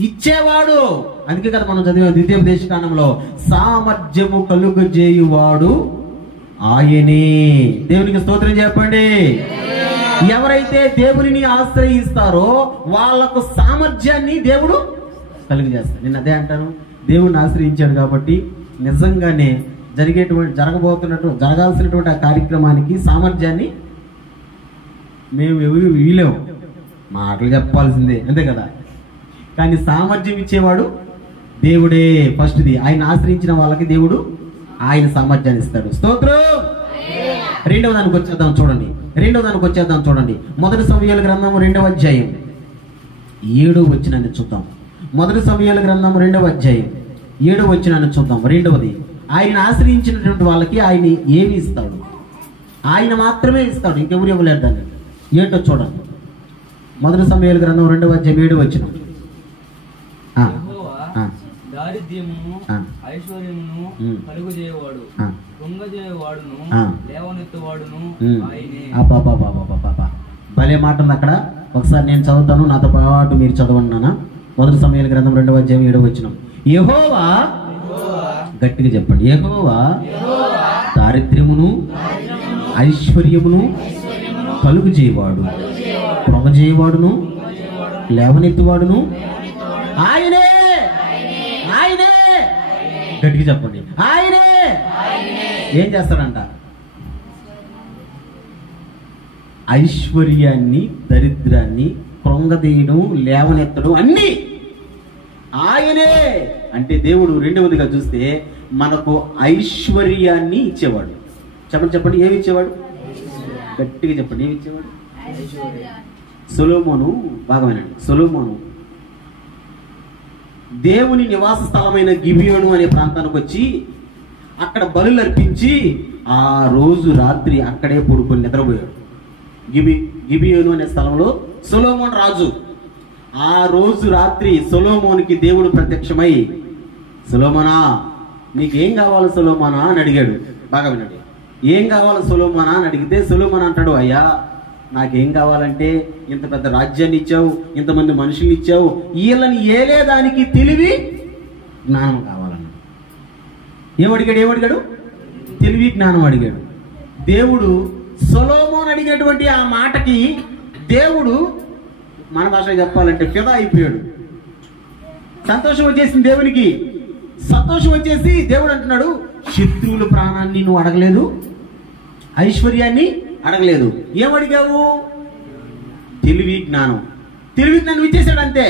ఇచ్చేవాడు. అందుకే కదా మనం చదివాం ద్వితీయోపదేశకాండంలో, సామర్థ్యము కలుగజేయువాడు ఆయనే. దేవునికి స్తోత్రం చెప్పండి. ఎవరైతే దేవుని ఆశ్రయిస్తారో వాళ్లకు సామర్థ్యాన్ని దేవుడు కలుగజేస్తాడు. నేను అదే అంటాను, దేవుడిని ఆశ్రయించాడు కాబట్టి నిజంగానే జరగాల్సినటువంటి ఆ కార్యక్రమానికి సామర్థ్యాన్ని మేము ఎవరు వీలేము, మాటలు చెప్పాల్సిందే, అంతే కదా. కానీ సామర్థ్యం ఇచ్చేవాడు దేవుడే. ఫస్ట్ది ఆయన ఆశ్రయించిన వాళ్ళకి దేవుడు ఆయన సామర్థ్యాన్ని ఇస్తాడు. స్తోత్రం. రెండవ దానికి వచ్చేద్దాం చూడండి. 1 సమూయేలు గ్రంథం 2వ అధ్యాయం 7వ వచనాన్ని చూద్దాం. 1 సమూయేలు గ్రంథం 2వ అధ్యాయం 7వ వచనాన్ని చూద్దాం. రెండవది, ఆయన ఆశ్రయించినటువంటి వాళ్ళకి ఆయన ఏమి ఇస్తాడు? ఆయన మాత్రమే ఇస్తాడు, ఇంకెవరు ఇవ్వలేరు. దాన్ని ఏంటో చూడండి. 1 సమూయేలు గ్రంథం 2వ అధ్యాయం 7వ వచనం. దారిద్ర్యమును ఐశ్వర్యమును కలుగజేయవాడు, కృంగజేయవాడును లేవనెత్తువాడును ఆయనే. భలే మాట ఉంది అక్కడ. ఒకసారి నేను చదువుతాను, నాతో పాటు మీరు చదవండి నాన్న. 1 సమూయేలు గ్రంథం 2వ అధ్యాయం 7వ వచనం. యెహోవా, గట్టిగా చెప్పండి, యెహోవా దారిద్ర్యమును ఐశ్వర్యమును కలుగజేయవాడు, కృంగజేయవాడును లేవనెత్తువాడును ఆయనే. గట్టిగా చెప్పండి, ఆయనే. ఏం చేస్తాడంట? ఐశ్వర్యాన్ని, దరిద్రాన్ని, కృంగదీయడం, లేవనెత్తడం అన్ని ఆయనే. అంటే దేవుడు రెండవదిగా చూస్తే మనకు ఐశ్వర్యాన్ని ఇచ్చేవాడు. చెప్పండి, ఏమి ఇచ్చేవాడు? గట్టిగా చెప్పండి, ఏమి ఇచ్చేవాడు? సొలొమోను, బాగా వినండి. సొలొమోను దేవుని నివాస స్థలమైన గిబియోను అనే ప్రాంతానికి వచ్చి అక్కడ బలులు అర్పించి ఆ రోజు రాత్రి అక్కడే పడుకొని నిద్రపోయాడు. గిబియోను అనే స్థలంలో సొలొమోను రాజు. ఆ రోజు రాత్రి సొలొమోనుకి దేవుడు ప్రత్యక్షమై, సొలొమోనా నీకేం కావాలి సొలొమోనా అని అడిగాడు. బాగా వినండి. ఏం కావాలి సొలొమోనా అని అడిగితే సొలొమోను అంటాడు, అయ్యా నాకేం కావాలంటే ఇంత పెద్ద రాజ్యాన్ని ఇచ్చావు, ఇంతమంది మనుషుల్ని ఇచ్చావు, వీళ్ళని ఏలేదానికి తెలివి జ్ఞానం కావాలన్నాడు. ఏమడిగాడు? తెలివి జ్ఞానం అడిగాడు. దేవుడు సొలొమోను అడిగినటువంటి ఆ మాటకి దేవుడు మన భాషలో చెప్పాలంటే ఫిదా అయిపోయాడు. సంతోషం వచ్చేసింది దేవునికి. సంతోషం వచ్చేసి దేవుడు అంటున్నాడు, శత్రువుల ప్రాణాన్ని నువ్వు అడగలేదు, ఐశ్వర్యాన్ని అడగలేదు, ఏమడిగావు? తెలివి జ్ఞానం. తెలివి జ్ఞానం ఇచ్చేసాడు అంతే.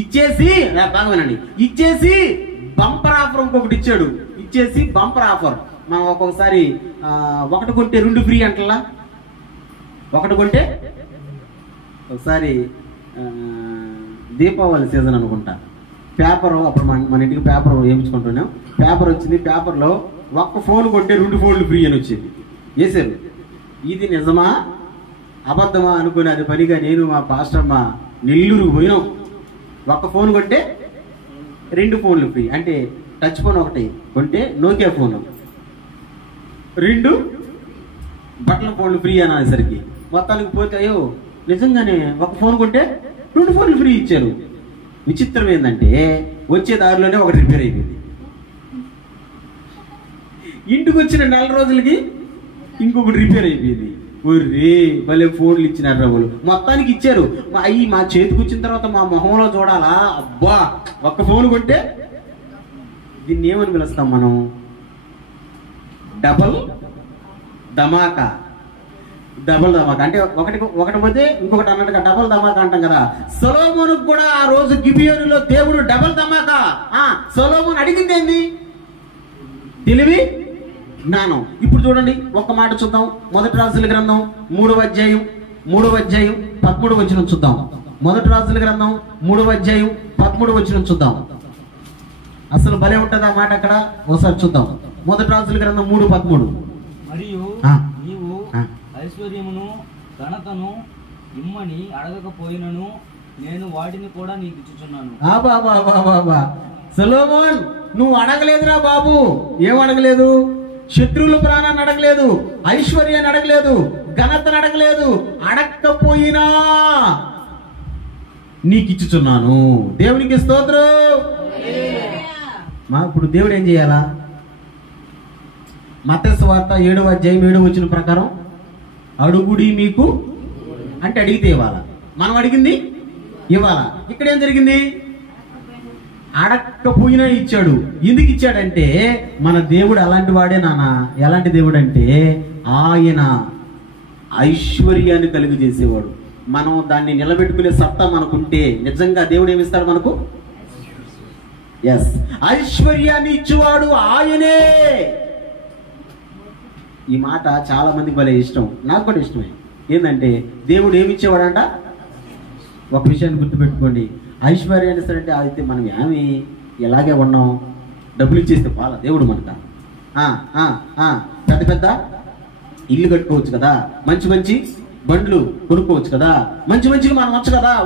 ఇచ్చేసి బాగా ఇచ్చేసి బంపర్ ఆఫర్ ఇంకొకటి ఇచ్చాడు. ఇచ్చేసి బంపర్ ఆఫర్. మనం ఒక్కొక్కసారి 1 కొంటే 2 ఫ్రీ అంటలా. 1 కొంటే ఒకసారి దీపావళి సీజన్ అనుకుంటా, పేపర్ అప్పుడు మన ఇంటికి పేపర్ వేయించుకుంటున్నాం. పేపర్ వచ్చింది. పేపర్లో 1 ఫోన్ కొంటే 2 ఫోన్లు ఫ్రీ అని వచ్చింది. వేసారు. ఇది నిజమా అబద్ధమా అనుకుని అది పనిగా నేను మా పాస్టర్ మా నెల్లూరుకు పోయినాం. 1 ఫోన్ కొంటే 2 ఫోన్లు ఫ్రీ. అంటే టచ్ ఫోన్ ఒకటి కొంటే నోకియా ఫోన్, 2 బట్టల ఫోన్లు ఫ్రీ అనేసరికి మొత్తానికి పోతే అయ్యో నిజంగానే 1 ఫోన్ కొంటే 2 ఫోన్లు ఫ్రీ ఇచ్చారు. విచిత్రం ఏంటంటే వచ్చే దారిలోనే ఒకటి రిపేర్ అయిపోయింది. ఇంటికి వచ్చిన 4 రోజులకి ఇంకొకటి రిపేర్ అయిపోయింది. ఒర్రే భలే ఫోన్లు ఇచ్చినారు రావులు. మొత్తానికి ఇచ్చారు. మా చేతికి వచ్చిన తర్వాత మా మొహంలో చూడాలా? అబ్బా 1 ఫోన్ కొంటే దీన్ని ఏమని పిలుస్తాం మనం? డబల్ ధమాకా. డబల్ ధమాకా అంటే ఒకటి పోతే ఇంకొకటి అన్నట్టుగా డబల్ ధమాకా అంటాం కదా. సొలొమోనుకు కూడా ఆ రోజు గిబియోనులో దేవుడు డబల్ ధమాకా. సొలొమోను అడిగింది ఏంది? తెలివి జ్ఞానం. ఇప్పుడు చూడండి ఒక్క మాట చూద్దాం. మొదటి రాజుల గ్రంథం 3వ అధ్యాయం 13వ వచనం చూద్దాం. మొదటి రాజుల గ్రంథం 3వ అధ్యాయం 13వ వచనం చూద్దాం. అసలు భలే ఉంటది ఆ మాట అక్కడ. ఒకసారి చూద్దాం. మొదటి రాజుల గ్రంథం 3:13. మరియు నీవు ఐశ్వర్యమును ఘనతను ఇమ్మని అడగకపోయినను నేను వాటిని కూడా నీకు ఇచ్చుచున్నాను. సొలొమోన్ నువ్వు అడగలేదురా బాబు. ఏం అడగలేదు? శత్రువుల ప్రాణాన్ని అడగలేదు, ఐశ్వర్యాన్ని అడగలేదు, ఘనతను అడగలేదు. అడగకపోయినా నీకు ఇచ్చుచున్నాను. దేవునికి స్తోత్రం. ఇప్పుడు దేవుడు ఏం చేయాలా? మత్తయి సువార్త 7వ అధ్యాయం 7వ వచనం ప్రకారం అడుగుడి మీకు అంటే అడిగితే ఇవ్వాలా. మనం అడిగింది ఇవ్వాలా. ఇక్కడ ఏం జరిగింది? అడగకపోయినా ఇచ్చాడు. ఎందుకు ఇచ్చాడంటే మన దేవుడు అలాంటి వాడే నాన్న. ఎలాంటి దేవుడు అంటే ఆయన ఐశ్వర్యాన్ని కలుగు చేసేవాడు. మనం దాన్ని నిలబెట్టుకునే సత్తా మనకుంటే నిజంగా దేవుడు ఏమిస్తాడు మనకు? ఎస్, ఐశ్వర్యాన్ని ఇచ్చేవాడు ఆయనే. ఈ మాట చాలా మందికి భలే ఇష్టం, నాకు కూడా ఇష్టమే. ఏంటంటే దేవుడు ఏమిచ్చేవాడంట? ఒక విషయాన్ని గుర్తుపెట్టుకోండి. ఐశ్వర్యాన్ని ఇస్తాడంటే అయితే మనం ఏమి ఎలాగే ఉన్నాం, డబ్బులు ఇచ్చేస్తే పాలా దేవుడు మనక. పెద్ద పెద్ద ఇల్లు కట్టుకోవచ్చు కదా, మంచి మంచి బండ్లు కొనుక్కోవచ్చు కదా, మంచి మంచిగా మనం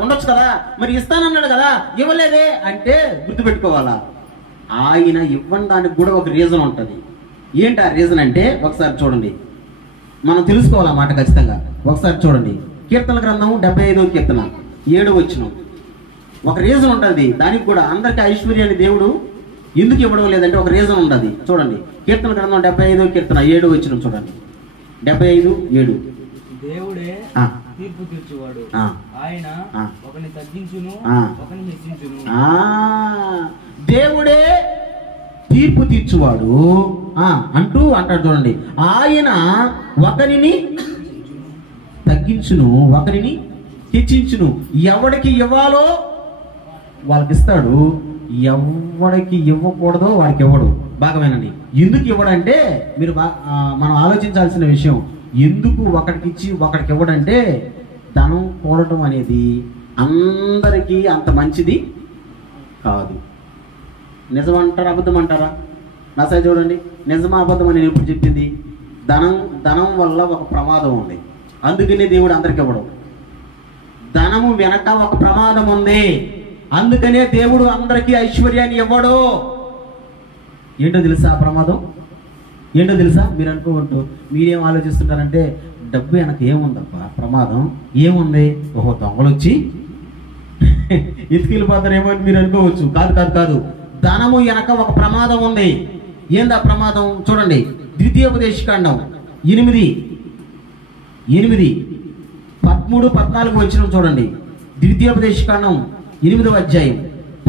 ఉండొచ్చు కదా. మరి ఇస్తానన్నాడు కదా, ఇవ్వలేదే అంటే గుర్తుపెట్టుకోవాలా, ఆయన ఇవ్వడానికి కూడా ఒక రీజన్ ఉంటుంది. ఏంటి ఆ రీజన్ అంటే ఒకసారి చూడండి, మనం తెలుసుకోవాలి ఆ మాట ఖచ్చితంగా. ఒకసారి చూడండి, కీర్తన గ్రంథం 75వ కీర్తన 7వ వచనం. ఒక రీజన్ ఉంటుంది దానికి కూడా. అందరికీ ఐశ్వర్యాన్ని దేవుడు ఎందుకు ఇవ్వడం లేదంటే ఒక రీజన్ ఉంటుంది. చూడండి, కీర్తన గ్రంథం 75వ కీర్తన 7వ వచనం చూడండి. 75:7. దేవుడే తీర్పు తీర్చువాడు, ఆయన ఒకరిని తగ్గించును ఒకరిని హెచ్చించును. దేవుడే తీర్పు తీర్చువాడు అంటాడు చూడండి. ఆయన ఒకరిని తగ్గించును ఒకరిని హెచ్చించును. ఎవడికి ఇవ్వాలో వాళ్ళకి ఇస్తాడు, ఎవడికి ఇవ్వకూడదో వాడికి ఇవ్వడు. బాగమేనండి. ఎందుకు ఇవ్వడంటే మీరు మనం ఆలోచించాల్సిన విషయం. ఎందుకు ఒకడికి ఇచ్చి ఒకడికి ఇవ్వడంటే ధనం కూడటం అనేది అందరికీ అంత మంచిది కాదు. నిజమంటారా అబద్ధం అంటారా? నా సైడ్ చూడండి, నిజమా అబద్ధం అని నేను ఎప్పుడు చెప్పింది? ధనం వల్ల ఒక ప్రమాదం ఉంది, అందుకనే దేవుడు అందరికి ఇవ్వడం. ధనము వెనక ఒక ప్రమాదం ఉంది, అందుకనే దేవుడు అందరికీ ఐశ్వర్యాన్ని ఇవ్వడు. ఏంటో తెలుసా ఆ ప్రమాదం? ఏంటో తెలుసా? మీరు అనుకోవచ్చు, మీరేం ఆలోచిస్తుంటారంటే డబ్బు వెనక ఏముందబ్బా ప్రమాదం? ఏముంది? ఓహో దొంగలు వచ్చి ఎత్తుకెళ్ళిపోతారేమో అని మీరు అనుకోవచ్చు. కాదు కాదు కాదు, ధనము వెనక ఒక ప్రమాదం ఉంది. ఏందా ప్రమాదం? చూడండి, ద్వితీయోపదేశకాండం 8:13-14 వచనం చూడండి. ద్వితీయోపదేశకాండం 8వ అధ్యాయం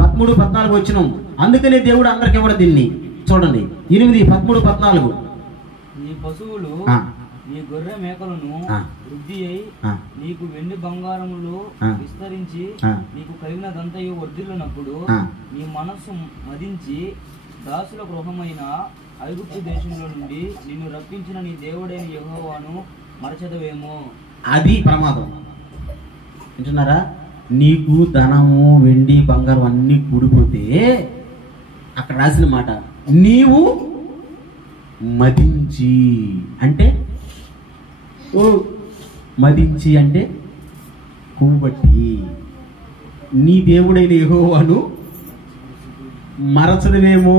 13-14 వచనం. అందుకనే దేవుడు అందరికి ఇవ్వడు దీన్ని. చూడండి 8:13-14. నీ పశువులు నీ గొర్రె మేకలను వృద్ధి అయి నీకు వెండి బంగారములు విస్తరించి నీకు కలిగినదంతయు వర్ధిల్లునప్పుడు నీ మనస్సు మదించి దాసుల గృహమైన ఐగుప్తు దేశంలో నుండి నిన్ను రప్పించిన నీ దేవుడైన యెహోవాను మరచెదవేమో. అది ప్రమాదం. వింటున్నారా? నీకు ధనము వెండి బంగారం అన్నీ కూడిపోతే అక్కడ రాసిన మాట నీవు మదించి అంటే మదించి అంటే కొవ్వబట్టి నీ దేవుడైన యెహోవాను మరచదవేమో.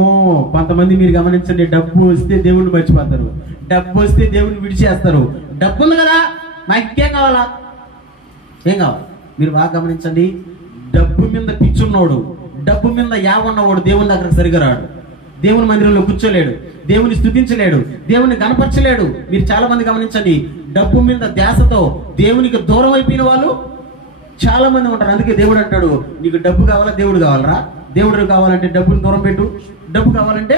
కొంతమంది మీరు గమనించండి, డబ్బు వస్తే దేవుడిని మర్చిపోతారు, డబ్బు వస్తే దేవుడిని విడిచేస్తారు. డబ్బు ఉంది కదా, నాకు ఇంకేం కావాలా? ఏం కావాలి? మీరు బాగా గమనించండి, డబ్బు మీద పిచ్చున్నోడు, డబ్బు మీద యావన్నవాడు దేవుని దగ్గరకు సరిగా రాడు, దేవుని మందిరంలో కూర్చోలేడు, దేవుని స్తుతించలేడు, దేవుని కనపరచలేడు. మీరు చాలా మంది గమనించండి, డబ్బు మీద ధ్యాసతో దేవునికి దూరం అయిపోయిన వాళ్ళు చాలా మంది ఉంటారు. అందుకే దేవుడు అంటాడు, నీకు డబ్బు కావాలా దేవుడు కావాలరా? దేవుడు కావాలంటే డబ్బుని దూరం పెట్టు, డబ్బు కావాలంటే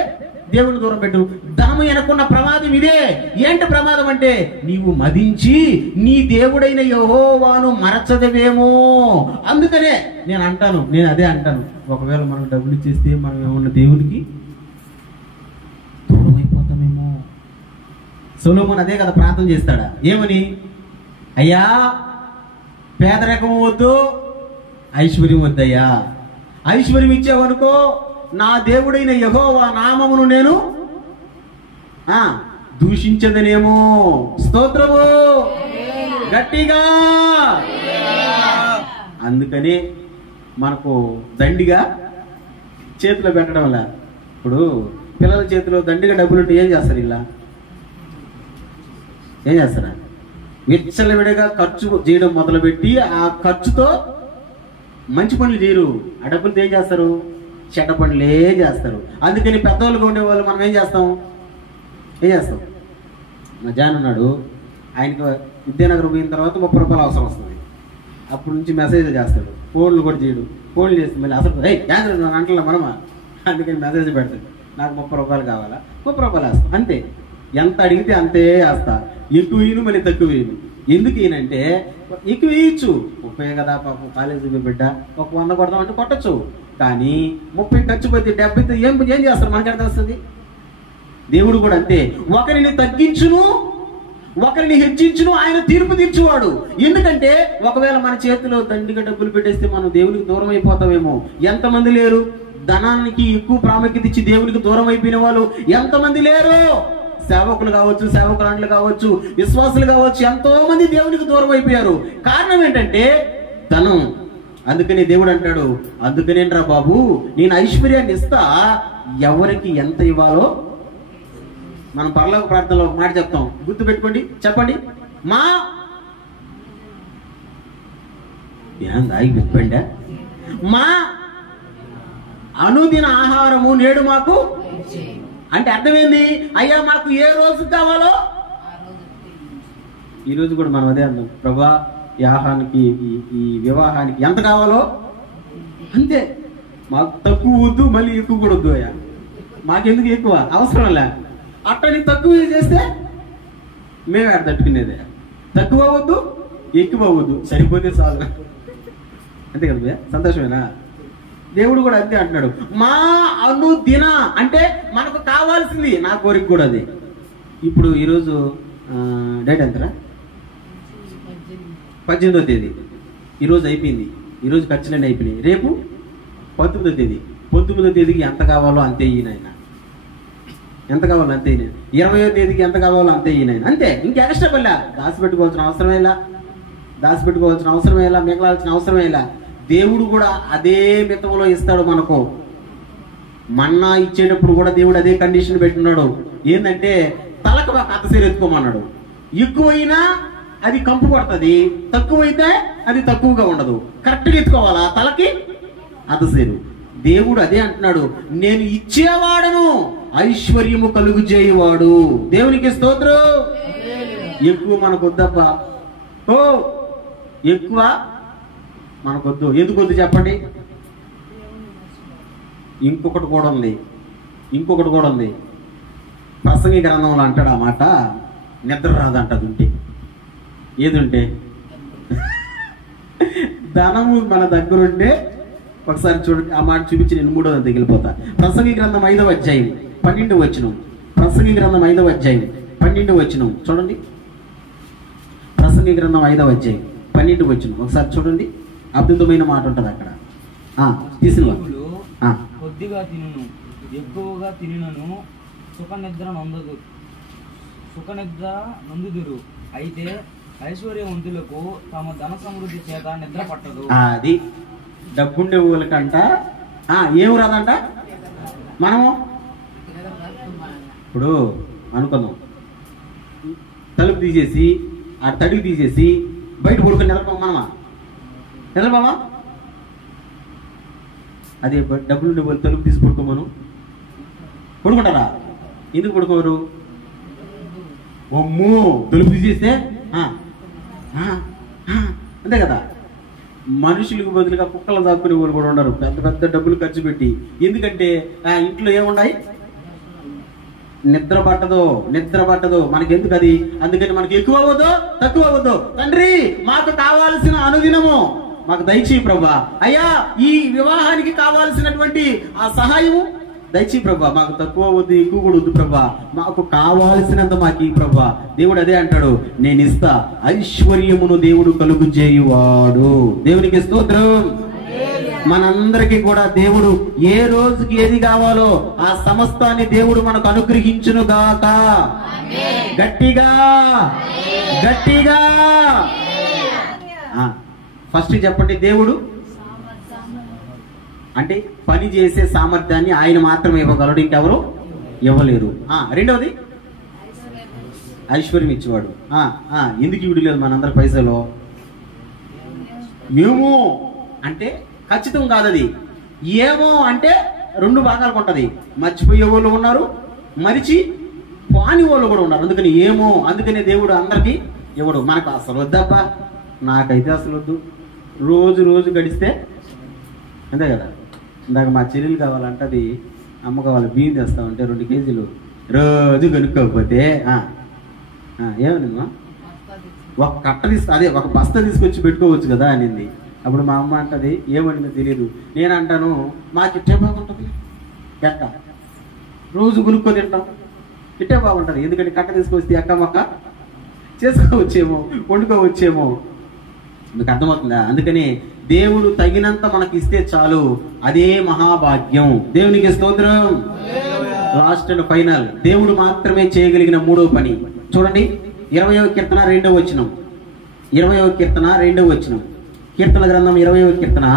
దేవుని దూరం పెట్టు. ధనము వెనకున్న ప్రమాదం ఇదే. ఏంటి ప్రమాదం అంటే నీవు మదించి నీ దేవుడైన యెహోవాను మరచదవేమో. అందుకనే నేను అదే అంటాను, ఒకవేళ మనకు డబ్బులు ఇచ్చేస్తే మనం ఏమన్నా దేవునికి దూరం అయిపోతామేమో. సొలొమోను అదే కదా ప్రార్థన చేస్తాడా? ఏమని? అయ్యా పేదరికం వద్దు, ఐశ్వర్యం వద్దయ్యా. ఐశ్వర్యం ఇచ్చావనుకో నా దేవుడైన యెహోవా నామమును నేను దూషించదనేమో. స్తోత్రము గట్టిగా. అందుకని మనకు దండిగా చేతిలో పెట్టడం వల్ల, ఇప్పుడు పిల్లల చేతిలో దండిగా డబ్బులు ఉంటే ఏం చేస్తారు? ఇలా ఏం చేస్తారా? విచ్చలవిడిగా ఖర్చు చేయడం మొదలుపెట్టి ఆ ఖర్చుతో మంచి పనులు చేయరు. ఆ డబ్బులతో ఏం చేస్తారు? చెడ్డ పనులే చేస్తారు. అందుకని పెద్దవాళ్ళుగా ఉండేవాళ్ళు మనం ఏం చేస్తాం? మా జాన్ ఉన్నాడు, ఆయనకు విద్యానగరం పోయిన తర్వాత 30 రూపాయలు అవసరం వస్తుంది. అప్పటి నుంచి మెసేజ్ చేస్తాడు, ఫోన్లు కూడా చేయడు. ఫోన్లు చేస్తే మళ్ళీ అసలు అంటలే మనమా. అందుకని మెసేజ్ పెడతాడు, నాకు 30 రూపాయలు కావాలా, 30 రూపాయలు వేస్తాం అంతే. ఎంత అడిగితే అంతే వేస్తా. ఎక్కువ వేయను, మళ్ళీ తక్కువ వేయను. ఎందుకు ఈయనంటే ఎక్కువ వేయచ్చు, 30 కదా పాపం కాలేజీ బిడ్డ, ఒక 100 కొడదాం అంటే కొట్టచ్చు. కానీ 30 ఖర్చు పోతే 70 ఏం చేస్తారు మనకి ఎంత వస్తుంది? దేవుడు కూడా అంతే, ఒకరిని తగ్గించును ఒకరిని హెచ్చించును, ఆయన తీర్పు తీర్చువాడు. ఎందుకంటే ఒకవేళ మన చేతిలో దండిగా డబ్బులు పెట్టేస్తే మనం దేవునికి దూరం అయిపోతామేమో. ఎంతమంది లేరు? ధనానికి ఎక్కువ ప్రాముఖ్యత ఇచ్చి దేవునికి దూరం అయిపోయిన వాళ్ళు ఎంతమంది లేరు? సేవకులు కావచ్చు, సేవకురాండ్లు కావచ్చు, విశ్వాసులు కావచ్చు, ఎంతో మంది దేవునికి దూరం అయిపోయారు. కారణం ఏంటంటే ధనం. అందుకని దేవుడు అంటాడు, అందుకనేంట్రా బాబు నేను ఐశ్వర్యాన్ని ఇస్తా, ఎవరికి ఎంత ఇవ్వాలో మనం పరలోక ప్రార్థనలో ఒక మాట చెప్తాం, గుర్తు పెట్టుకోండి, చెప్పండి. మా చెప్పండి, మా అనుదిన ఆహారము నేడు మాకు. అంటే అర్థమైంది, అయ్యా మాకు ఏ రోజు కావాలో ఈ రోజు కూడా మనం అదే అన్నాం, ప్రభా ఈ ఆహారానికి ఈ వివాహానికి ఎంత కావాలో అంతే. మాకు తక్కువ వద్దు, మళ్ళీ ఎక్కువ కూడా వద్దు. అయ్యా మాకెందుకు ఎక్కువ అవసరం లే, అట్టని తక్కువ చేస్తే మేము ఎక్కడ తట్టుకునేదే. తక్కువ అవ్వద్దు, ఎక్కువ అవ్వద్దు, సరిపోతే చాలు. అంతే కదా భయ్యా, సంతోషమేనా? దేవుడు కూడా అంతే అంటున్నాడు, మా అనుదిన అంటే మనకు కావాల్సింది. నా కోరిక కూడా అది. ఇప్పుడు ఈరోజు డేట్ ఎంతరా? 18వ తేదీ. ఈరోజు అయిపోయింది, ఈరోజు ఖర్చులన్నీ అయిపోయినాయి. రేపు 19వ తేదీ. 19వ తేదీకి ఎంత కావాలో అంతే ఈయన, ఎంత కావాలో అంతే ఈయన. 20వ తేదీకి ఎంత కావాలో అంతే ఈయన, అంతే. ఇంకా ఎక్స్ట్రా పల్లె దాచిపెట్టుకోవాల్సిన అవసరమేలా, మిగలాల్సిన అవసరమేలా. దేవుడు కూడా అదే మితంలో ఇస్తాడు మనకు. మన్నా ఇచ్చేటప్పుడు కూడా దేవుడు అదే కండిషన్ పెట్టున్నాడు. ఏంటంటే తలకు మా కథ సీర ఎత్తుకోమన్నాడు. ఎక్కువైనా అది కంపు కొడుతుంది, తక్కువైతే అది తక్కువగా ఉండదు. కరెక్ట్గా ఎత్తుకోవాలా తలకి అదసేరు. దేవుడు అదే అంటున్నాడు, నేను ఇచ్చేవాడను, ఐశ్వర్యము కలుగు చేయవాడు. దేవునికి స్తోత్రం. ఎక్కువ మనకొద్దబ్బా, ఓ ఎక్కువ మనకొద్దు. ఎందుకు వద్దు చెప్పండి? ఇంకొకటి కూడా ఉంది. ప్రసంగి గ్రంథంలో అంటాడు ఆ మాట, నిద్ర రాదంటది ఉంటే. ఏది ఉంటే? ధనము మన దగ్గర ఉంటే. ఒకసారి చూడండి, ఆ మాట చూపించి నేను 3వ అధ్యాయం వెళ్ళిపోతా. ప్రసంగి గ్రంథం 5వ అధ్యాయం 12వ వచనం. ప్రసంగి గ్రంథం 5వ అధ్యాయం 12వ వచనం చూడండి. ప్రసంగి గ్రంథం 5వ అధ్యాయం 12వ వచనం ఒకసారి చూడండి. అద్భుతమైన మాట ఉంటుంది అక్కడ. తీసిన కొద్దిగా తినును, ఎక్కువగా తినను, సుఖ నిద్ర నందుదురు. అయితే ఐశ్వర్యవంతులకు తమ ధన సమృద్ధి చేత నిద్ర పట్టదు. అది డబ్బుండే ఊళ్ళకంట ఏం రాదంట. మనము ఇప్పుడు అనుకుందాం, తలుపు తీసేసి ఆ తడికి తీసేసి బయట పడుకొని నిద్రపోమా? అదే డబ్బులుండే వాళ్ళు తలుపు తీసి పడుకోమను, పడుకుంటారా? ఎందుకు పడుకోరు? అమ్మో తలుపు తీసేస్తే అంతే కదా. మనుషులకు బదులుగా కుక్కలు దాక్కునే వాళ్ళు కూడా ఉన్నారు, పెద్ద పెద్ద డబ్బులు ఖర్చు పెట్టి. ఎందుకంటే ఇంట్లో ఏమున్నాయి? నిద్ర పట్టదు మనకెందుకు అది? అందుకని మనకి ఎక్కువ అవ్వదు, తక్కువ అవ్వదు. తండ్రి మాకు కావాల్సిన అనుదినము మాకు దయచేయి ప్రభా. అయ్యా ఈ వివాహానికి కావాల్సినటువంటి ఆ సహాయము దయచేయి ప్రభా. మాకు తక్కువ వద్దు, ఎక్కువ కూడా వద్దు ప్రభా, మాకు కావాల్సినంత మాకు ఈ ప్రభా. దేవుడు అదే అంటాడు, నేను ఇస్తా, ఐశ్వర్యమును దేవుడు కలుగు చేయువాడు. దేవునికి స్తోత్రం. మనందరికీ కూడా దేవుడు ఏ రోజుకి ఏది కావాలో ఆ సమస్తాన్ని దేవుడు మనకు అనుగ్రహించును గాక. గట్టిగా ఫస్ట్ చెప్పండి. దేవుడు అంటే పని చేసే సామర్థ్యాన్ని ఆయన మాత్రమే ఇవ్వగలడు, ఇంకెవరు ఇవ్వలేరు. రెండవది ఐశ్వర్యం ఇచ్చేవాడు. ఎందుకు ఇవిడు లేదు మనందరి పైసలో? ఏమో అంటే ఖచ్చితం కాదు అది. ఏమో అంటే 2 భాగాలకు ఉంటది. మర్చిపోయే వాళ్ళు ఉన్నారు, మరిచి పాని వాళ్ళు కూడా ఉన్నారు. అందుకని ఏమో, అందుకనే దేవుడు అందరికి ఇవ్వడు. మనకు అసలు వద్దబ్బా, నాకైతే అసలు వద్దు. రోజు గడిస్తే అంతే కదా. ఇందాక మా చెల్లెలు కావాలంటే అది అమ్మ కావాలి, బియ్యం తెస్తామంటే 2 కేజీలు రోజు కొనుక్కోకపోతే ఏమన్నా ఒక కట్ట అదే ఒక బస్తా తీసుకొచ్చి పెట్టుకోవచ్చు కదా అనింది. అప్పుడు మా అమ్మ అంటది, ఏమనిందో తెలియదు. నేను అంటాను, మాకు ఇట్టే బాగుంటుంది, ఎక్క రోజు కొనుక్కో తింటాం, ఇట్టే బాగుంటుంది. ఎందుకంటే కట్ట తీసుకొస్తే ఎక్క మొక్క చేసుకోవచ్చేమో, వండుకోవచ్చేమో. మీకు అర్థమవుతుందా? అందుకని దేవుడు తగినంత మనకి ఇస్తే చాలు, అదే మహాభాగ్యం. దేవునికి స్తోత్రం. లాస్ట్ అండ్ ఫైనల్, దేవుడు మాత్రమే చేయగలిగిన 3వ పని చూడండి. 20వ కీర్తన 2వ వచనం. 20వ కీర్తన 2వ వచనం. కీర్తన గ్రంథం 20వ కీర్తన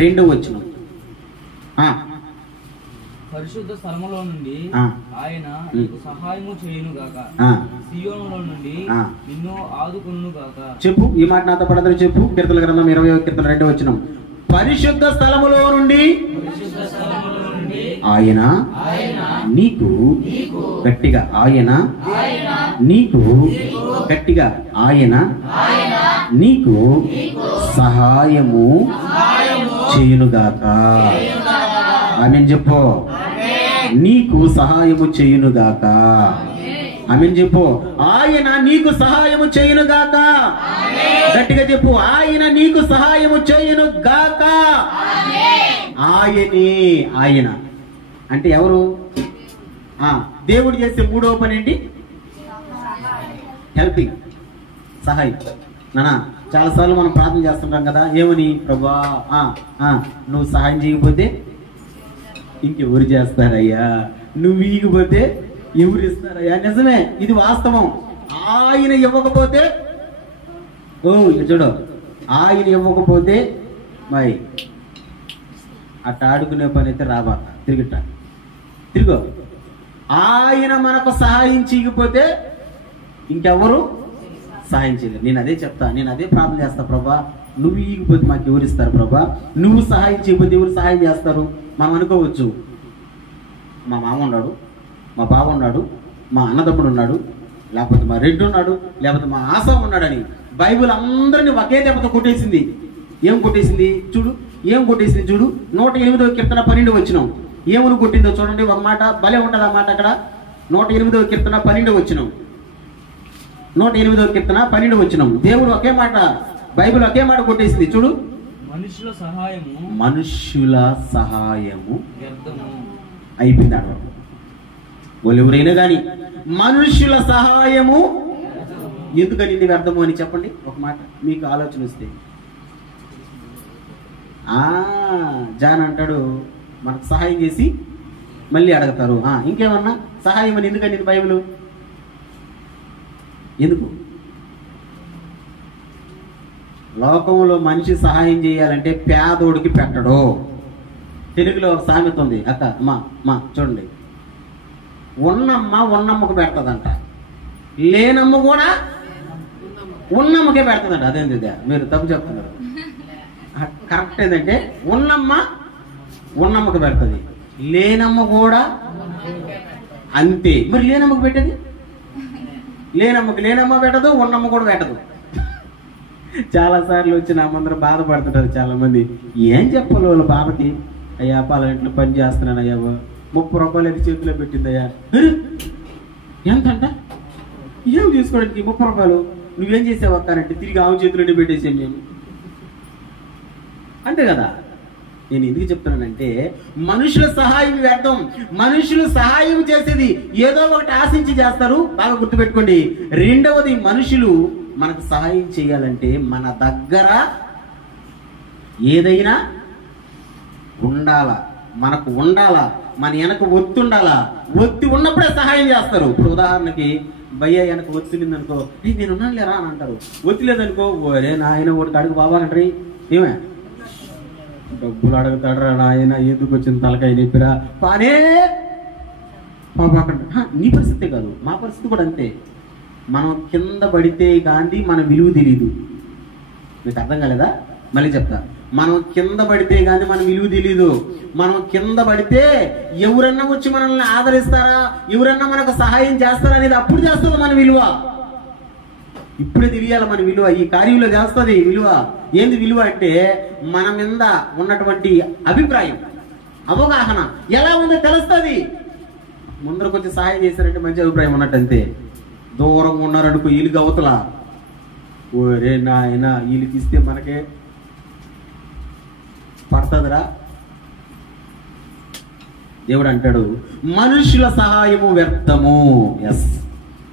2వ వచనం. పరిశుద్ధ స్థలములో నుండి ఆయన నీకు సహాయము చేయును గాక, సియోనులో నుండి నిన్ను ఆదుకొనును గాక. చెప్పు ఈ మాట నాతో పడదని చెప్పు. కీర్తన గ్రంథం 20వ కీర్తన 2వ వచనం. పరిశుద్ధ స్థలములో నుండి ఆయన నీకు గట్టిగా, ఆయన నీకు గట్టిగా, ఆయన నీకు సహాయము చేయునుగాక. ఆమేన్ చెప్పు. నీకు సహాయము చేయునుగాక. ఆమేన్ చెప్పు. ఆయన నీకు సహాయము చేయునుగాక. గట్టిగా చెప్పు, ఆయన నీకు సహాయము చేయునుగాక. ఆయన అంటే ఎవరు? దేవుడు చేసే 3వ పని ఏంటి? హెల్పింగ్, సహాయం. నానా చాలాసార్లు మనం ప్రార్థన చేస్తుంటాం కదా, ఏమని? ప్రభా నువ్వు సహాయం చేయకపోతే ఇంకెవరు చేస్తారయ్యా, నువ్వు ఇవ్వకపోతే ఎవరు ఇస్తారయ్యా. నిజమే, ఇది వాస్తవం. ఆయన ఇవ్వకపోతే చూడు, ఆయన ఇవ్వకపోతే మరి అట్ట ఆడుకునే పని అయితే రాబాక, తిరుగు. ఆయన మనకు సహాయం చేయకపోతే ఇంకెవరు సహాయం చేయలేదు. నేను అదే చెప్తా, నేను అదే ప్రార్థన చేస్తా, ప్రభా నువ్వు ఇవ్వకపోతే మాకు ఎవరు ఇస్తారు ప్రభా, నువ్వు సహాయం చేయకపోతే ఎవరు సహాయం చేస్తారు. మనం అనుకోవచ్చు మా మామ ఉన్నాడు, మా బావ ఉన్నాడు, మా అన్నదమ్ముడు ఉన్నాడు, లేకపోతే మా రెడ్డి ఉన్నాడు, లేకపోతే మా ఆసం ఉన్నాడని. బైబిల్ అందరినీ ఒకే దెబ్బతో కొట్టేసింది. ఏం కొట్టేసింది చూడు, ఏం కొట్టేసింది చూడు. 108వ కీర్తన 12 వచనం ఏమని కొట్టిందో చూడండి. ఒక మాట భలే ఉంటుంది ఆ మాట అక్కడ. 108వ కీర్తన 12 వచనం, 108వ కీర్తన 12 వచనం. దేవుడు ఒకే మాట, బైబిల్ ఒకే మాట కొట్టేసింది చూడు. మనుషుల సహాయము అయిపోయింది. అక్కడ వాళ్ళు ఎవరైనా కానీ మనుషుల సహాయము ఎందుకని ఇది వ్యర్థము అని చెప్పండి ఒక మాట, మీకు ఆలోచన వస్తే. జాన్ అంటాడు మనకు సహాయం చేసి మళ్ళీ అడుగుతారు. ఇంకేమన్నా సహాయం అని ఎందుకని ఇది బైబిల్ ఎందుకు? లోకంలో మనిషి సహాయం చేయాలంటే పేదోడికి పెట్టడు. తెలుగులో ఒక సామెత ఉంది అక్క, మా చూడండి, ఉన్నమ్మకు పెడతదంట, లేనమ్మ కూడా ఉన్నమ్మకే పెడతదంట. అదేంటి మీరు తప్పు చెప్తున్నారు. కరెక్ట్ ఏంటంటే ఉన్నమ్మకు పెడుతుంది, లేనమ్మ కూడా అంతే. మరి లేనమ్మకు పెట్టేది, లేనమ్మ పెట్టదు, ఉన్నమ్మ కూడా పెట్టదు. చాలా సార్లు వచ్చి నా ముందర బాధపడుతుంటారు చాలా మంది. ఏం చెప్పాలి వాళ్ళ బాధకి? అయ్యా పాలంట్లో పని చేస్తున్నాను అయ్యా, 30 రూపాయలు అది చేతిలో పెట్టిందయ్యా. ఎంతంట ఏం తీసుకోవడానికి 30 రూపాయలు? నువ్వేం చేసావు అక్కానంటే తిరిగి ఆమె చేతిలోనే పెట్టేసాం మేము. అంతే కదా. నేను ఎందుకు చెప్తున్నానంటే మనుషుల సహాయం వ్యర్థం. మనుషులు సహాయం చేసేది ఏదో ఒకటి ఆశించి చేస్తారు, బాగా గుర్తుపెట్టుకోండి. రెండవది, మనుషులు మనకు సహాయం చేయాలంటే మన దగ్గర ఏదైనా ఉండాలా, మనకు ఉండాలా, మన వెనక ఒత్తి ఉండాలా. ఒత్తి ఉన్నప్పుడే సహాయం చేస్తారు. ఇప్పుడు ఉదాహరణకి భయ్య వెనక ఒత్తిలిందనుకో, నేను ఉన్నాను లేరా అని అంటారు. ఒత్తి లేదనుకో, ఓరే నాయన ఒకటి అడుగు బాబా అంటారు. ఏమే డబ్బులు అడుగుతాడరా నాయన, ఎందుకు వచ్చిన తలకాయ నొప్పిరా పానే పాపా. నీ పరిస్థితే కాదు, మా పరిస్థితి కూడా అంతే. మనం కింద పడితే గాంధీ మన విలువ తెలీదు. మీకు అర్థం కాలేదా? మళ్ళీ చెప్తా. మనం కింద పడితే కానీ మన విలువ తెలీదు. మనం కింద పడితే ఎవరన్నా వచ్చి మనల్ని ఆదరిస్తారా, ఎవరన్నా మనకు సహాయం చేస్తారా అనేది అప్పుడు చేస్తుంది మన విలువ. ఇప్పుడే తెలియాలి మన విలువ. ఈ కార్యంలో చేస్తుంది విలువ. ఏంది విలువ అంటే మన మీద ఉన్నటువంటి అభిప్రాయం, అవగాహన ఎలా ఉందో తెలుస్తుంది. ముందరకు వచ్చి సహాయం చేశారంటే మంచి అభిప్రాయం ఉన్నట్టు అంతే. దూరంగా ఉన్నారనుకో, వీళ్ళకి అవతల ఓరే నాయన వీళ్ళకి ఇస్తే మనకే పడుతుందిరా. దేవుడు అంటాడు మనుషుల సహాయము వ్యర్థము. ఎస్,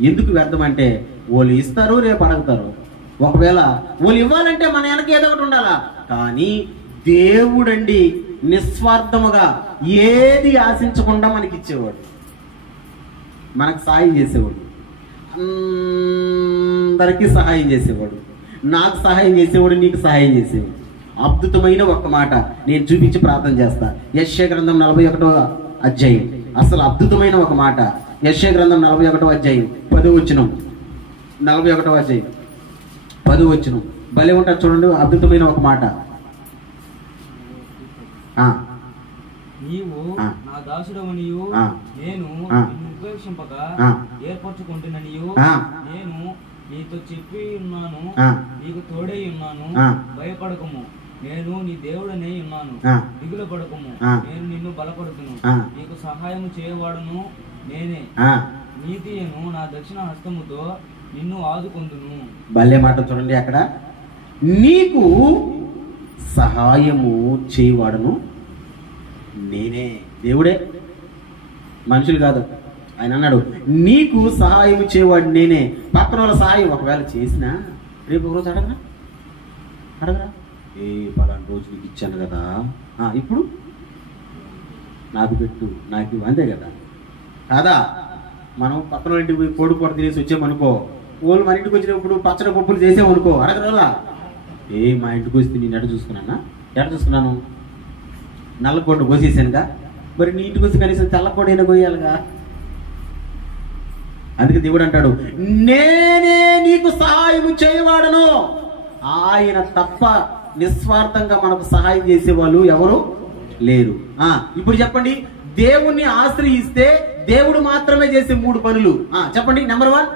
ఎందుకు వ్యర్థం అంటే వాళ్ళు ఇస్తారు, రేపు అడుగుతారు. ఒకవేళ వాళ్ళు ఇవ్వాలంటే మన వెనక ఏదో ఒకటి ఉండాలా. కానీ దేవుడండి నిస్వార్థముగా ఏది ఆశించకుండా మనకి ఇచ్చేవాడు, మనకు సహాయం చేసేవాడు, అందరికీ సహాయం చేసేవాడు. నాకు సహాయం చేసేవాడు, నీకు సహాయం చేసేవాడు. అద్భుతమైన ఒక్క మాట నేను చూపించి ప్రార్థన చేస్తా. యెషయా గ్రంథం 41వ అధ్యాయం, అసలు అద్భుతమైన ఒక మాట. యెషయా గ్రంథం 41వ అధ్యాయం 10వ వచనం, 41వ అధ్యాయం 10వ వచనం భలే ఉంటారు చూడండి. అద్భుతమైన ఒక మాట. నీవు నా దాసుడవనియు నేను ఉపేక్షింపక ఏర్పరచుకుంటున్ననియు నేను నీతో చెప్పి ఉన్నాను, నీకు తోడై ఉన్నాను, భయపడకము, నేను నీ దేవుడనే ఉన్నాను, దిగులు పడకము, నేను నిన్ను బలపడుతును, నీకు సహాయం చేయవాడును నేనే, నీతియను నా దక్షిణ హస్తముతో నిన్ను ఆదుకుందును. భలే మాట చూడండి అక్కడ. నీకు సహాయము చేయవాడును నేనే. దేవుడే, మనుషులు కాదు. ఆయన అన్నాడు నీకు సహాయం చేయవాడు నేనే. పక్కన వాళ్ళ సహాయం ఒకవేళ చేసినా రేపు ఒకరోజు అడగరా, ఏ పలానా రోజు నీకు ఇచ్చాను కదా, ఇప్పుడు నాకు పెట్టు, నాకు అంతే కదా కాదా. మనం పక్కన వాళ్ళ ఇంటికి పోయి కోడి కూర తినేసి వచ్చామనుకో, వాళ్ళు మన ఇంటికి వచ్చినప్పుడు పచ్చడి పప్పులు చేసామనుకో, అడగరా మా ఇంటికి వస్తే నేను ఎడ చూసుకున్నాను, నల్లకోట కోసేసానుగా, మరి నీ ఇంటికి వచ్చి కనీసం తెల్లకోట అయినా కోయాలిగా. అందుకే దేవుడు అంటాడు, నేనే నీకు సహాయం చేయవాడను. ఆయన తప్ప నిస్వార్థంగా మనకు సహాయం చేసేవాళ్ళు ఎవరు లేరు. ఇప్పుడు చెప్పండి, దేవుణ్ణి ఆశ్రయిస్తే దేవుడు మాత్రమే చేసే 3 పనులు. చెప్పండి. నెంబర్ 1,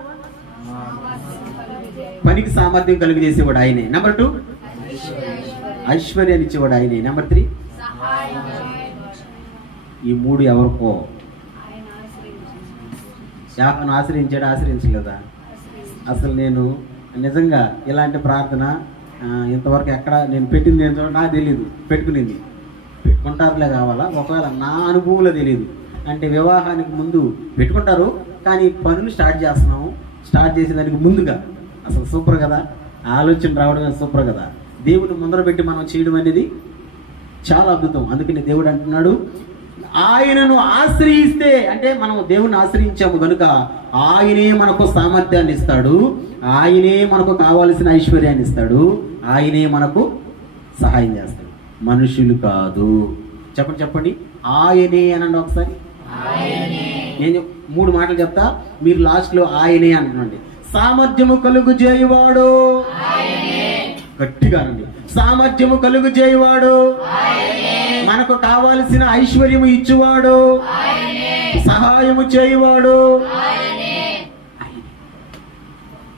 పనికి సామర్థ్యం కలిగి చేసేవాడు ఆయనే. నెంబర్ 2, ఐశ్వర్యాన్ని ఇచ్చేవాడు ఆయనే. నెంబర్ 3, ఈ 3 ఎవరికో. యాకోబును ఆశ్రయించాడు, ఆశ్రయించలేదా? అసలు నేను నిజంగా ఇలాంటి ప్రార్థన ఇంతవరకు ఎక్కడ నేను పెట్టింది ఏంటో నాకు తెలియదు. పెట్టుకునేది పెట్టుకుంటారులే కావాలా, ఒకవేళ నా అనుభవంలో తెలియదు. అంటే వివాహానికి ముందు పెట్టుకుంటారు, కానీ పనులు స్టార్ట్ చేస్తున్నాము. స్టార్ట్ చేసేదానికి ముందుగా అసలు సూపర్ కదా, ఆలోచన రావడమే సూపర్ కదా. దేవుని ముందర పెట్టి మనం చేయడం అనేది చాలా అద్భుతం. అందుకని దేవుడు అంటున్నాడు, ఆయనను ఆశ్రయిస్తే, అంటే మనం దేవుణ్ణి ఆశ్రయించాము కనుక ఆయనే మనకు సామర్థ్యాన్ని ఇస్తాడు, ఆయనే మనకు కావాల్సిన ఐశ్వర్యాన్ని ఇస్తాడు, ఆయనే మనకు సహాయం చేస్తాడు, మనుషులు కాదు. చెప్పండి చెప్పండి, ఆయనే అనండి ఒకసారి. నేను 3 మాటలు చెప్తా, మీరు లాస్ట్లో ఆయనే అంటున్నాండి. సామర్థ్యము కలుగు చేయువాడు, గట్టిగా అనండి, సామర్థ్యము కలుగు చేయువాడు, మనకు కావాల్సిన ఐశ్వర్యము ఇచ్చువాడు, సహాయము చేయువాడు.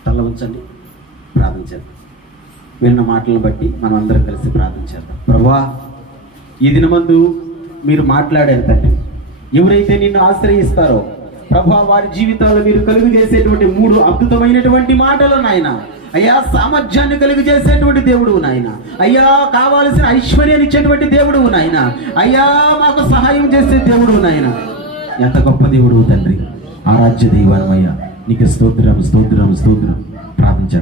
తల ఉంచండి, ప్రార్థన చేద్దాం. విన్న మాటలను బట్టి మనం అందరం కలిసి ప్రార్థన చేద్దాం. ప్రభువా, ఈ దినమందు మీరు మాట్లాడారు తండ్రి. ఎవరైతే నిన్ను ఆశ్రయిస్తారో ప్రభువా, వారి జీవితాల్లో మీరు కలుగు చేసేటువంటి 3 అద్భుతమైనటువంటి మాటలు నాయన. అయ్యా, సామర్థ్యాన్ని కలుగు చేసేటువంటి దేవుడు నాయన. అయ్యా, కావాల్సిన ఐశ్వర్యాన్ని ఇచ్చేటువంటి దేవుడు నాయన. అయ్యా, మాకు సహాయం చేసే దేవుడు నాయన. ఎంత గొప్ప దేవుడు తండ్రి, ఆరాధ్య దైవమయ్యా, నీకు స్తోత్రం స్తోత్రం స్తోత్రం. ప్రార్థించారు.